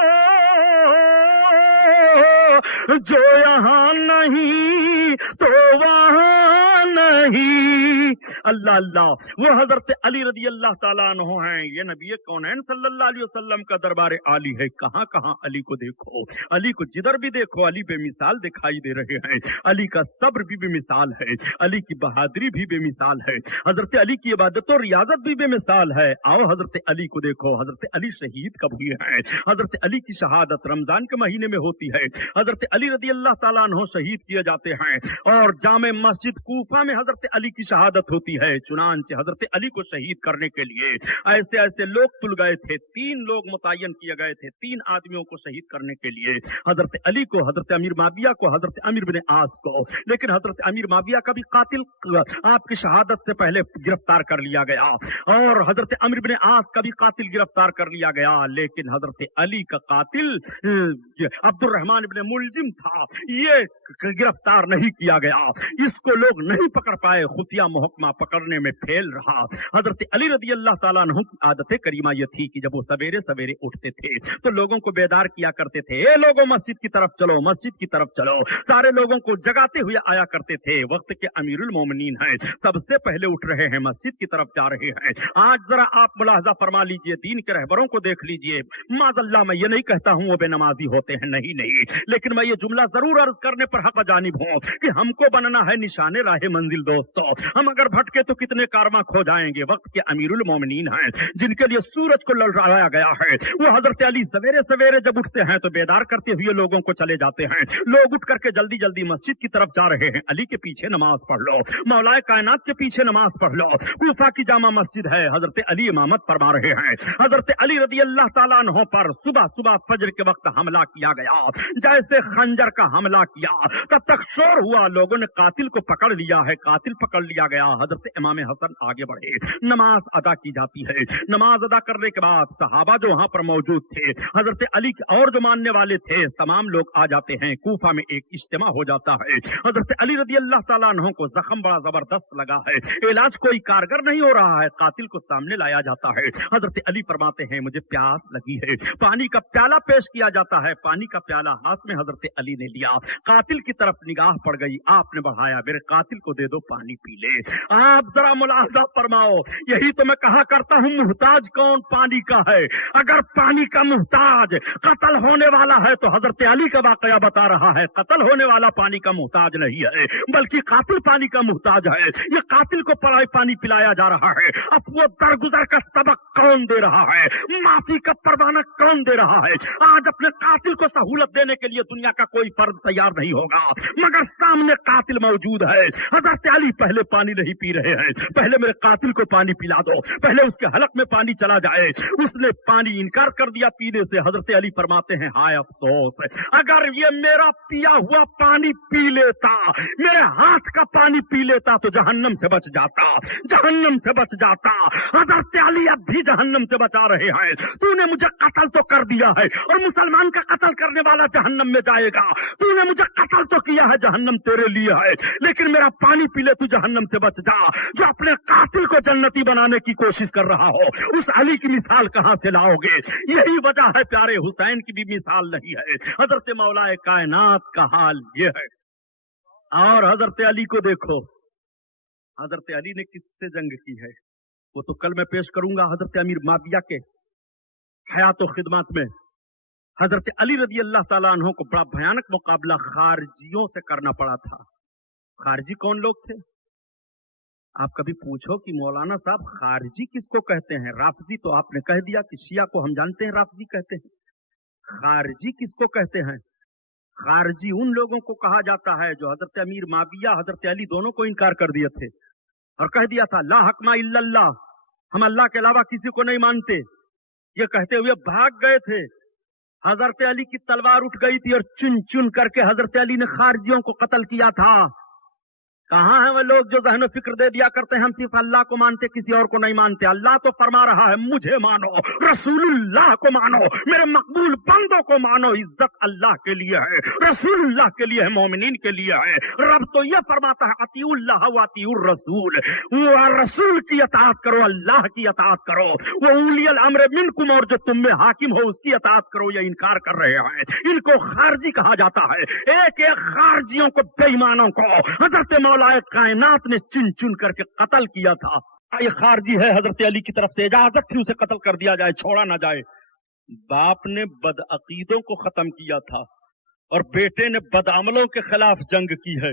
جو یہاں نہیں تو وہاں نہیں۔ اللہ اللہ، وہ حضرت علی رضی اللہ تعالیٰ عنہ ہیں، یہ نبی کونین صلی اللہ علیہ وسلم کا دربار عالی ہے۔ کہاں کہاں علی کو دیکھو، علی کو جدھر بھی دیکھو علی بے مثال دکھائی دے رہے ہیں۔ علی کا صبر بھی بے مثال ہے، علی کی بہادری بھی بے مثال ہے، حضرت علی کی عبادت و ریاضت بھی بے مثال ہے۔ آؤ حضرت علی کو دیکھو، حضرت علی شہید کب ہوئے ہیں؟ حضرت علی کی شہادت رمضان کے مہینے میں ہوتی ہے۔ حضرت علی رضی اللہ تعالیٰ عنہ شہید کیے جاتے ہیں، اور جامع مسجد کوفہ میں حضرت علی کی شہادت ہوتی ہے۔ چنانچہ حضرت علی کو شہید کرنے کے لیے ایسے ایسے لوگ تل گئے تھے، 3 لوگ متعین کیے گئے تھے 3 آدمیوں کو شہید کرنے کے لیے، حضرت علی کو، حضرت امیر معاویہ کو، حضرت امیر بن عاص کو۔ لیکن حضرت امیر معاویہ کا بھی قاتل آپ کی شہادت سے پہلے گرفتار کر لیا گیا، اور حضرت امیر بن عاص کا بھی قاتل گرفتار کر لیا گیا، لیکن حضرت علی کا قاتل عبد الرحمن بن ملجم تھا، یہ گرفتار نہیں کیا گیا، اس کو لوگ نہیں پکڑ پائے، خفیہ محکمہ پکڑنے میں پھیل رہا۔ حضرت علی رضی اللہ تعالیٰ عنہ کی عادت کریمہ یہ تھی کہ جب وہ سویرے سویرے اٹھتے تھے تو لوگوں کو بیدار کیا کرتے تھے، اے لوگوں مسجد کی طرف چلو، مسجد کی طرف چلو، سارے لوگوں کو جگاتے ہوئے آیا کرتے تھے۔ وقت کے امیر المومنین ہیں، سب سے پہلے اٹھ رہے ہیں، مسجد کی طرف جا رہے ہیں۔ آج ذرا آپ ملاحظہ فرما لیجئے، دین کے رہبروں کو دیکھ لیجئے، معاذ اللہ میں یہ نہیں کہتا ہوں وہ بے نمازی ہوتے ہیں، نہیں نہیں، لیکن میں یہ جملہ ضرور عرض کرنے پر حق جانب ہوں کہ ہم کو بننا ہے نشان راہ منزل دوستو، ہم اگر بھٹکے تو کتنے کارواں کھو جائیں گے۔ وقت کے امیر المومنین ہیں جن کے لیے سورج کو للکایا گیا ہے، وہ حضرت علی سویرے سویرے جب اٹھتے ہیں تو بیدار کرتے ہوئے لوگوں کو چلے جاتے ہیں۔ لوگ اٹھ کر کے جلدی جلدی مسجد کی طرف جا رہے ہیں، علی کے پیچھے نماز پڑھ لو، مولا کائنات کے پیچھے نماز پڑھ لو، کوفہ کی جامع مسجد ہے، حضرت علی امامت فرما رہے ہیں۔ حضرت علی رضی اللہ تعالیٰ عنہ پر صبح صبح فجر کے وقت حملہ کیا گیا، جیسے خنجر کا حملہ کیا، تب تک شور ہوا، لوگوں نے قاتل کو پکڑ لیا ہے، قاتل پکڑ لیا گیا۔ حضرت امام حسن آگے بڑھے، نماز ادا کی جاتی ہے، نماز ادا کرنے کے بعد صحابہ جو وہاں پر موجود تھے، حضرت علی اور جو ماننے والے تھے، تمام لوگ آ جاتے ہیں، کوفہ میں ایک اجتماع ہو جاتا ہے۔ حضرت علی رضی اللہ تعالیٰ عنہ کو زخم بڑا زبردست لگا ہے، علاج کوئی کارگر نہیں ہو رہا ہے، قاتل کو سامنے لایا جاتا ہے۔ حضرت علی فرماتے ہیں مجھے پیاس لگی ہے، پانی کا پیالہ پیش کیا جاتا ہے، پانی کا پیالہ ہاتھ میں حضرت علی نے لیا، قاتل کی طرف نگاہ پڑ گئی، آپ نے بڑھایا، میرے قاتل کو دے دو پانی پی لے۔ آپ ذرا ملاحظہ فرماؤ، یہی تو میں کہا کرتا ہوں محتاج کون پانی کا ہے؟ اگر پانی کا محتاج قتل ہونے والا ہے تو حضرت علی کا واقعہ بتا رہا ہے، قتل ہونے والا پانی کا محتاج نہیں ہے بلکہ قاتل پانی کا محتاج ہے۔ یہ قاتل کو پانی پلایا جا رہا ہے، اب وہ درگزر کا سبق کون دے رہا ہے؟ معافی کا پروانہ کون دے رہا ہے؟ آج اپنے قاتل کو سہولت دینے کے لیے دنیا کا کوئی فرد تیار نہیں ہوگا، مگر سامنے قاتل موجود ہے۔ حضرت علی پہلے پانی نہیں پی رہے ہیں، پہلے میرے قاتل کو پانی پلا دو، پہلے اس کے حلق میں پانی چلا جائے۔ اس نے پانی انکار کر دیا پینے سے۔ حضرت علی فرماتے ہیں ہائے افسوس، اگر یہ میرا پیا ہوا پانی پی لیتا، میرے ہاتھ کا پانی پی لیتا تو جہنم سے بچ جاتا، جہنم سے بچ جاتا۔ حضرت علی اب بھی جہنم سے بچا رہے ہیں۔ تو نے مجھے قتل تو کر دیا ہے، اور مسلمان کا قتل کرنے والا جہنم میں جائے گا۔ تو نے مجھے قتل تو کیا ہے، جہنم تیرے لیے ہے، لیکن میرا پانی پی لے تو جہنم سے بچ جا۔ جو اپنے قاتل کو جنتی بنانے کی کوشش کر رہا ہو، اس علی کی مثال کہاں سے لاؤ گے؟ یہی وجہ ہے پیارے حسین کی بھی مثال نہیں ہے۔ حضرت مولا کائنات کا حال یہ ہے۔ اور حضرت علی کو دیکھو، حضرت علی نے کس سے جنگ کی ہے وہ تو کل میں پیش کروں گا حضرت امیر معاویہ کے حیات و خدمات میں۔ حضرت علی رضی اللہ تعالیٰ عنہ کو بڑا بھیانک مقابلہ خارجیوں سے کرنا پڑا تھا۔ خارجی کون لوگ تھے؟ آپ کبھی پوچھو کہ مولانا صاحب خارجی کس کو کہتے ہیں؟ رافضی تو آپ نے کہہ دیا کہ شیعہ کو ہم جانتے ہیں رافضی کہتے ہیں۔ خارجی کس کو کہتے ہیں؟ خارجی ان لوگوں کو کہا جاتا ہے جو حضرت امیر معاویہ حضرت علی دونوں کو انکار کر دیے تھے اور کہہ دیا تھا لا حکم الا اللہ، ہم اللہ کے علاوہ کسی کو نہیں مانتے۔ یہ کہتے ہوئے بھاگ گئے تھے۔ حضرت علی کی تلوار اٹھ گئی تھی اور چن چن کر کے حضرت علی نے خارجیوں کو قتل کیا تھا۔ کہاں ہیں وہ لوگ جو ذہن و فکر دے دیا کرتے ہیں ہم صرف اللہ کو مانتے کسی اور کو نہیں مانتے؟ اللہ تو فرما رہا ہے مجھے مانو، رسول اللہ کو مانو، میرے مقبول بندوں کو مانو۔ عزت اللہ کے لیے ہے، رسول اللہ کے لیے ہے، مومنین کے لیے ہے۔ رب تو یہ فرماتا ہے اطیعوا اللہ و اطیعوا الرسول، وہ رسول کی اطاعت کرو، اللہ کی اطاعت کرو۔ وہ اولی الامر منکم، اور جو تم میں حاکم ہو اس کی اطاعت کرو۔ یہ انکار کر رہے ہیں، ان کو خارجی کہا جاتا ہے۔ ایک ایک خارجیوں کو، بے ایمانوں کو حضرت مولا کائنات نے چن چن کر کے قتل کیا تھا۔ یہ خارجی ہے، حضرت علی کی طرف سے اجازت تھی اسے قتل کر دیا جائے، چھوڑا نہ جائے۔ باپ نے بدعقیدوں کو ختم کیا تھا اور بیٹے نے بدعملوں کے خلاف جنگ کی ہے۔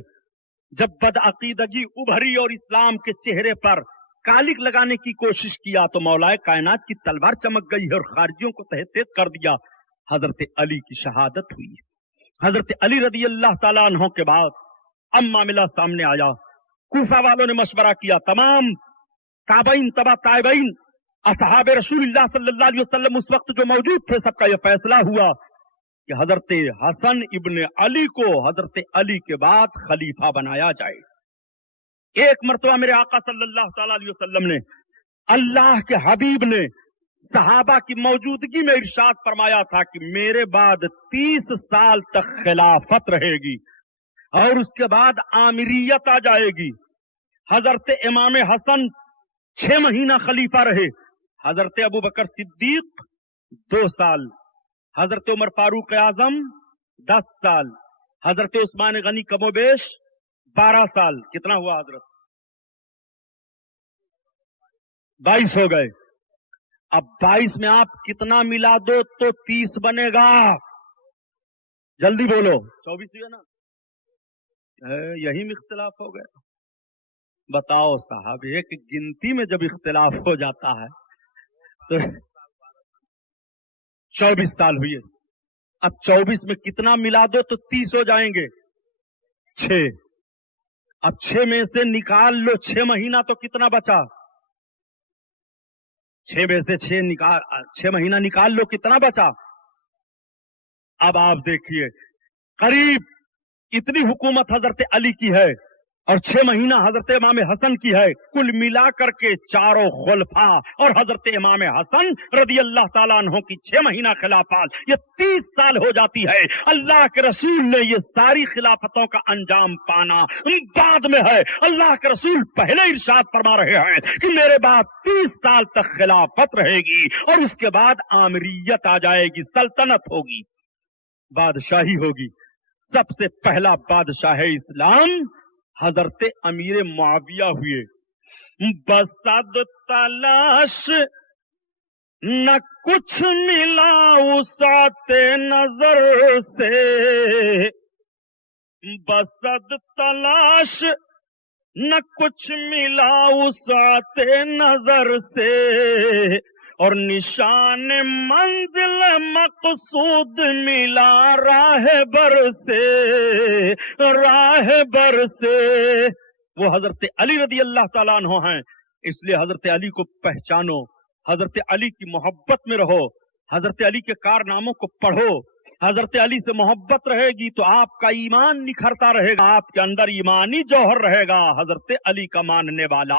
جب بدعقیدگی ابھری اور اسلام کے چہرے پر کالک لگانے کی کوشش کیا تو مولا کائنات کی تلوار چمک گئی ہے اور خارجیوں کو تہہ تیز کر دیا۔ حضرت علی کی شہادت ہوئی۔ حضرت علی رضی اللہ تعالیٰ عنہ کے بعد اب معاملہ سامنے آیا۔ کوفہ والوں نے مشورہ کیا، تمام تابعین، تبع تابعین، اصحاب رسول اللہ صلی اللہ علیہ وسلم اس وقت جو موجود تھے، سب کا یہ فیصلہ ہوا کہ حضرت حسن ابن علی کو حضرت علی کے بعد خلیفہ بنایا جائے۔ ایک مرتبہ میرے آقا صلی اللہ تعالی علیہ وسلم نے، اللہ کے حبیب نے صحابہ کی موجودگی میں ارشاد فرمایا تھا کہ میرے بعد 30 سال تک خلافت رہے گی اور اس کے بعد آمریت آ جائے گی۔ حضرت امام حسن 6 مہینہ خلیفہ رہے، حضرت ابو بکر صدیق 2 سال، حضرت عمر فاروق اعظم 10 سال، حضرت عثمان غنی کم و بیش 12 سال۔ کتنا ہوا حضرت؟ 22 ہو گئے۔ اب 22 میں آپ کتنا ملا دو تو 30 بنے گا؟ جلدی بولو۔ 24 ہوئے نا؟ یہی میں اختلاف ہو گیا۔ بتاؤ صاحب، ایک گنتی میں جب اختلاف ہو جاتا ہے تو 24 سال ہوئے۔ اب 24 میں کتنا ملا دو تو 30 ہو جائیں گے؟ 6۔ اب 6 میں سے نکال لو 6 مہینہ تو کتنا بچا؟ 6 میں سے 6 مہینہ نکال لو، کتنا بچا؟ اب آپ دیکھیے، قریب اتنی حکومت حضرت علی کی ہے اور 6 مہینہ حضرت امام حسن کی ہے، کل ملا کر کے چاروں خلفاء اور حضرت امام حسن رضی اللہ تعالیٰ عنہ کی 6 مہینہ خلافت، یہ 30 سال ہو جاتی ہے۔ اللہ کے رسول نے یہ ساری خلافتوں کا انجام پانا بعد میں ہے۔ اللہ کے رسول پہلے ارشاد فرما رہے ہیں کہ میرے بعد 30 سال تک خلافت رہے گی اور اس کے بعد آمریت آ جائے گی، سلطنت ہوگی، بادشاہی ہوگی۔ سب سے پہلا بادشاہ اسلام حضرت امیر معاویہ ہوئے۔ بسد تلاش نہ کچھ ملا وسعت نظر سے، بسد تلاش نہ کچھ ملا وسعت نظر سے، اور نشان منزل مقصود ملا راہ بر سے، راہ بر سے۔ وہ حضرت علی رضی اللہ تعالیٰ عنہ ہیں، اس لیے حضرت علی کو پہچانو، حضرت علی کی محبت میں رہو، حضرت علی کے کارناموں کو پڑھو، حضرت علی سے محبت رہے گی تو آپ کا ایمان نکھرتا رہے گا، آپ کے اندر ایمانی جوہر رہے گا۔ حضرت علی کا ماننے والا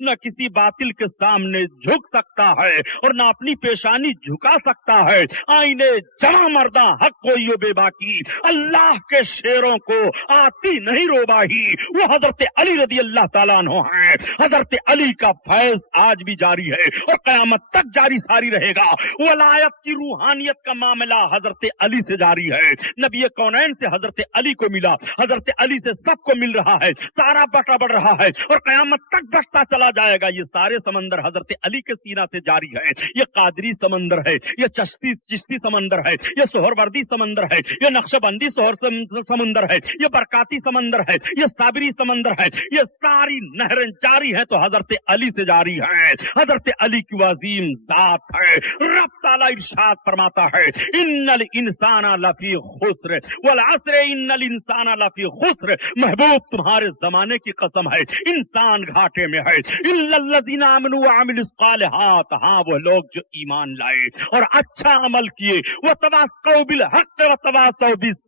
نہ کسی باطل کے سامنے جھک سکتا ہے اور نہ اپنی پیشانی جھکا سکتا ہے۔ آئینے جمع مردہ حق کوئی بے باکی، اللہ کے شیروں کو آتی نہیں روباہی، وہ حضرت علی رضی اللہ تعالیٰ عنہ ہیں۔ حضرت علی کا فیض آج بھی جاری ہے اور قیامت تک جاری ساری رہے گا۔ ولایت کی روحانیت کا معاملہ حضرت علی سے جاری ہے۔ نبی کونین سے حضرت علی کو ملا، حضرت علی سے سب کو مل رہا ہے، سارا بٹا بڑھ رہا ہے اور قیامت تک بٹتا چلا جائے گا۔ یہ سارے سمندر حضرت علی کے سینہ سے جاری ہے۔ یہ قادری سمندر ہے، یہ چشتی سمندر ہے، یہ سہروردی سمندر ہے، یہ نقشبندی سمندر ہے، یہ برکاتی سمندر ہے، یہ صابری سمندر ہے، یہ ساری نہریں جاری ہیں تو حضرت علی سے جاری ہیں۔ حضرت علی کی عظیم ذات ہے۔ رب تعالیٰ ارشاد فرماتا ہے ان الانسان لفی خسر والعصر ان الانسان لفی خسر، محبوب تمہارے زمانے کی قسم ہے، انسان گھاٹے میں ہے، الا الذین آمنوا وعملوا الصالحات، ہاں وہ لوگ جو ایمان لائے اور اچھا عمل کیے، وتواصوا بالحق وتواصوا بالصبر،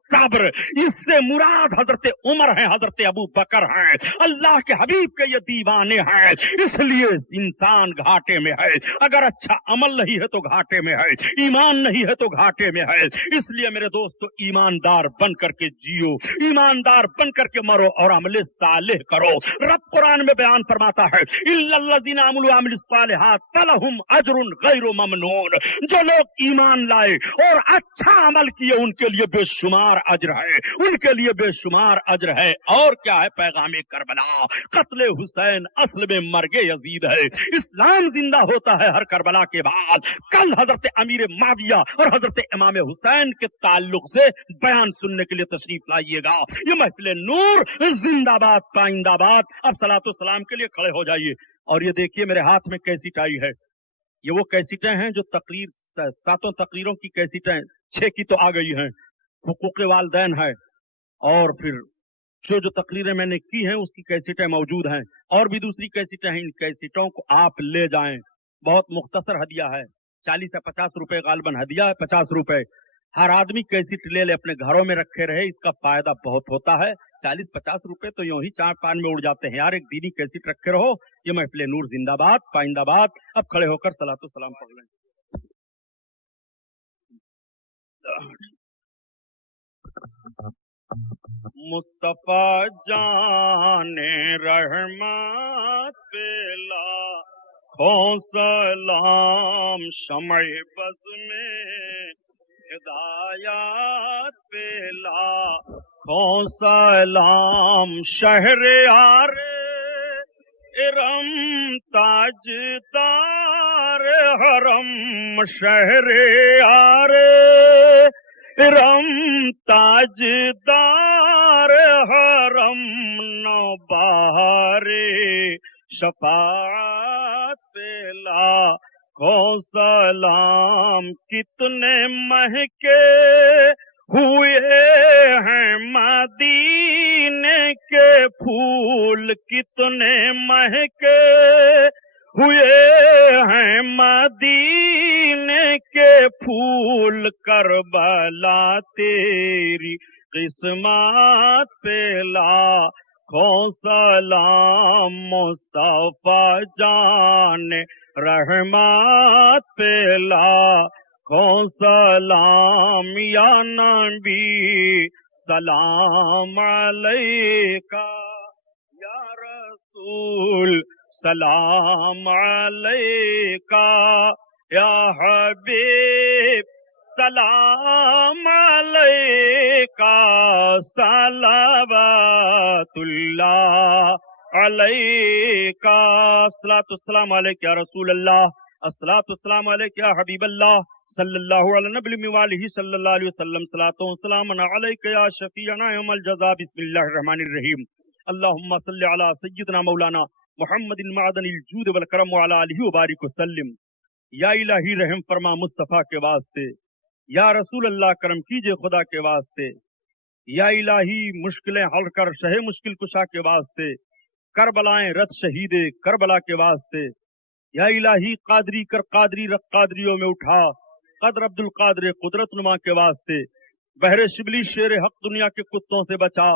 اس سے مراد حضرت عمر ہیں، حضرت ابو بکر ہیں، اللہ کے حبیب کے یہ دیوانے ہیں، اس لیے انسان گھاٹے میں ہے۔ اگر اچھا عمل نہیں ہے تو گھاٹے میں ہے، ایمان نہیں ہے تو گھاٹے میں ہے۔ اس لیے میرے دوستو ایماندار بن کر کے جیو، ایماندار بن کر کے مرو اور عمل صالح کرو۔ رب قرآن میں بیان فرماتا ہے الا الذین آمنوا وعملوا الصالحات فلہم اجر غیر ممنون، جو لوگ ایمان لائے اور اچھا عمل کیے ان کے لیے بے شمار اجر ہے، ان کے لیے بے شمار اجر ہے۔ اور کیا ہے پیغام کربلا؟ قتل حسین اصل میں مرگ یزید ہے، اسلام زندہ ہوتا ہے ہر کربلا کے بعد۔ کل حضرت امیر معاویہ اور حضرت امام حسین کے تعلق سے بیان سننے کے لیے تشریف لائیے گا۔ یہ محفل نور زندہ باد پائندہ باد۔ اب صلاۃ والسلام کے لیے کھڑے ہو جائیے اور یہ دیکھیے میرے ہاتھ میں کیسٹ آئی ہے، یہ وہ کیسٹیں ہیں جو ساتوں تقریروں کی کیسٹیں 6 کی تو آ گئی ہیں، حقوق والدین ہے، اور پھر جو تقریریں میں نے کی ہیں اس کی کیسٹیں موجود ہیں، اور بھی دوسری کیسٹیں ہیں۔ ان کیسٹوں کو آپ لے جائیں، بہت مختصر ہدیہ ہے، 40 سے 50 روپے غالباً ہدیہ ہے، 50 روپے ہر آدمی کیسٹ لے لے، اپنے گھروں میں رکھے رہے، اس کا فائدہ بہت ہوتا ہے۔ 40-50 روپے تو یوں ہی چار پان میں اڑ جاتے ہیں یار، ایک دینی کیسٹ رکھے رہو۔ یہ محفل نور زندہ باد پائندہ باد۔ اب کھڑے ہو کر صلاۃ والسلام پڑھ لیں۔ مصطفیٰ جان رحمت پلا سلام، شمع بز میں ہدایات پلا سلام، شہر آر ارم تاج دار حرم، شہر آر ارم تاج دار حرم، نو بہار شفاعت پلا سلام، کتنے مہکے ہوئے ہیں مدینے کے پھول، کتنے مہکے ہوئے ہیں مدینے کے پھول، کربلا تیری قسمت پلا سلام، مصطفیٰ جان رحمت پلا سلام، یا نبی سلام علیکہ، یا رسول سلام علیکہ، یا حبیب سلام علیکہ، صلوات اللہ علیکہ، الصلاۃ والسلام علیکہ یا رسول اللہ، الصلاۃ والسلام علیکہ یا حبیب اللہ، صلی اللہ علیہ نبی وآلہ صلی اللہ علیہ وسلم، صلاۃ والسلام علیکہ یا شفیعنا یوم الجزاء۔ بسم اللہ الرحمن الرحیم، اللہم صلی علی سیدنا مولانا محمد معدن الجود والکرم وعلی آلہ وبارک وسلم۔ یا الہی رحم فرما مصطفیٰ کے واسطے، یا رسول اللہ کرم کیجئے خدا کے واسطے، یا الہی مشکلیں حل کر شہ مشکل کشا کے واسطے، کربلائیں رت شہید کربلا کے واسطے، یا الہی قادری کر قادری رق قادریوں میں اٹھا، قدر عبد القادر قدرت نما کے واسطے، بحر شبلی شیر حق دنیا کے کتوں سے بچا،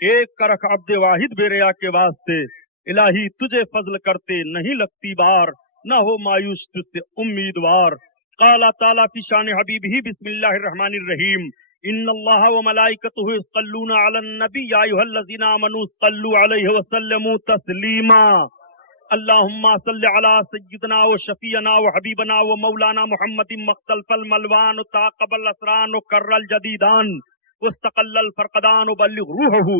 ایک کرخ عبد واحد بے ریا کے واسطے، الہی تجھے فضل کرتے نہیں لگتی بار، نہ ہو مایوس تجھ سے امیدوار۔ قال تعالیٰ فی شان حبیب ہی بسم اللہ الرحمن الرحیم، ان اللہ وملائکتہ یصلون علی النبی یا ایھا الذین آمنوا صلوا علیہ وسلموا تسلیما۔ اللہم صل علی سیدنا و شفیعنا و حبیبنا و مولانا محمد مختلف الملوان تعقب الاسران و کر الجدیدان واستقل الفرقدان و بلغ روحہ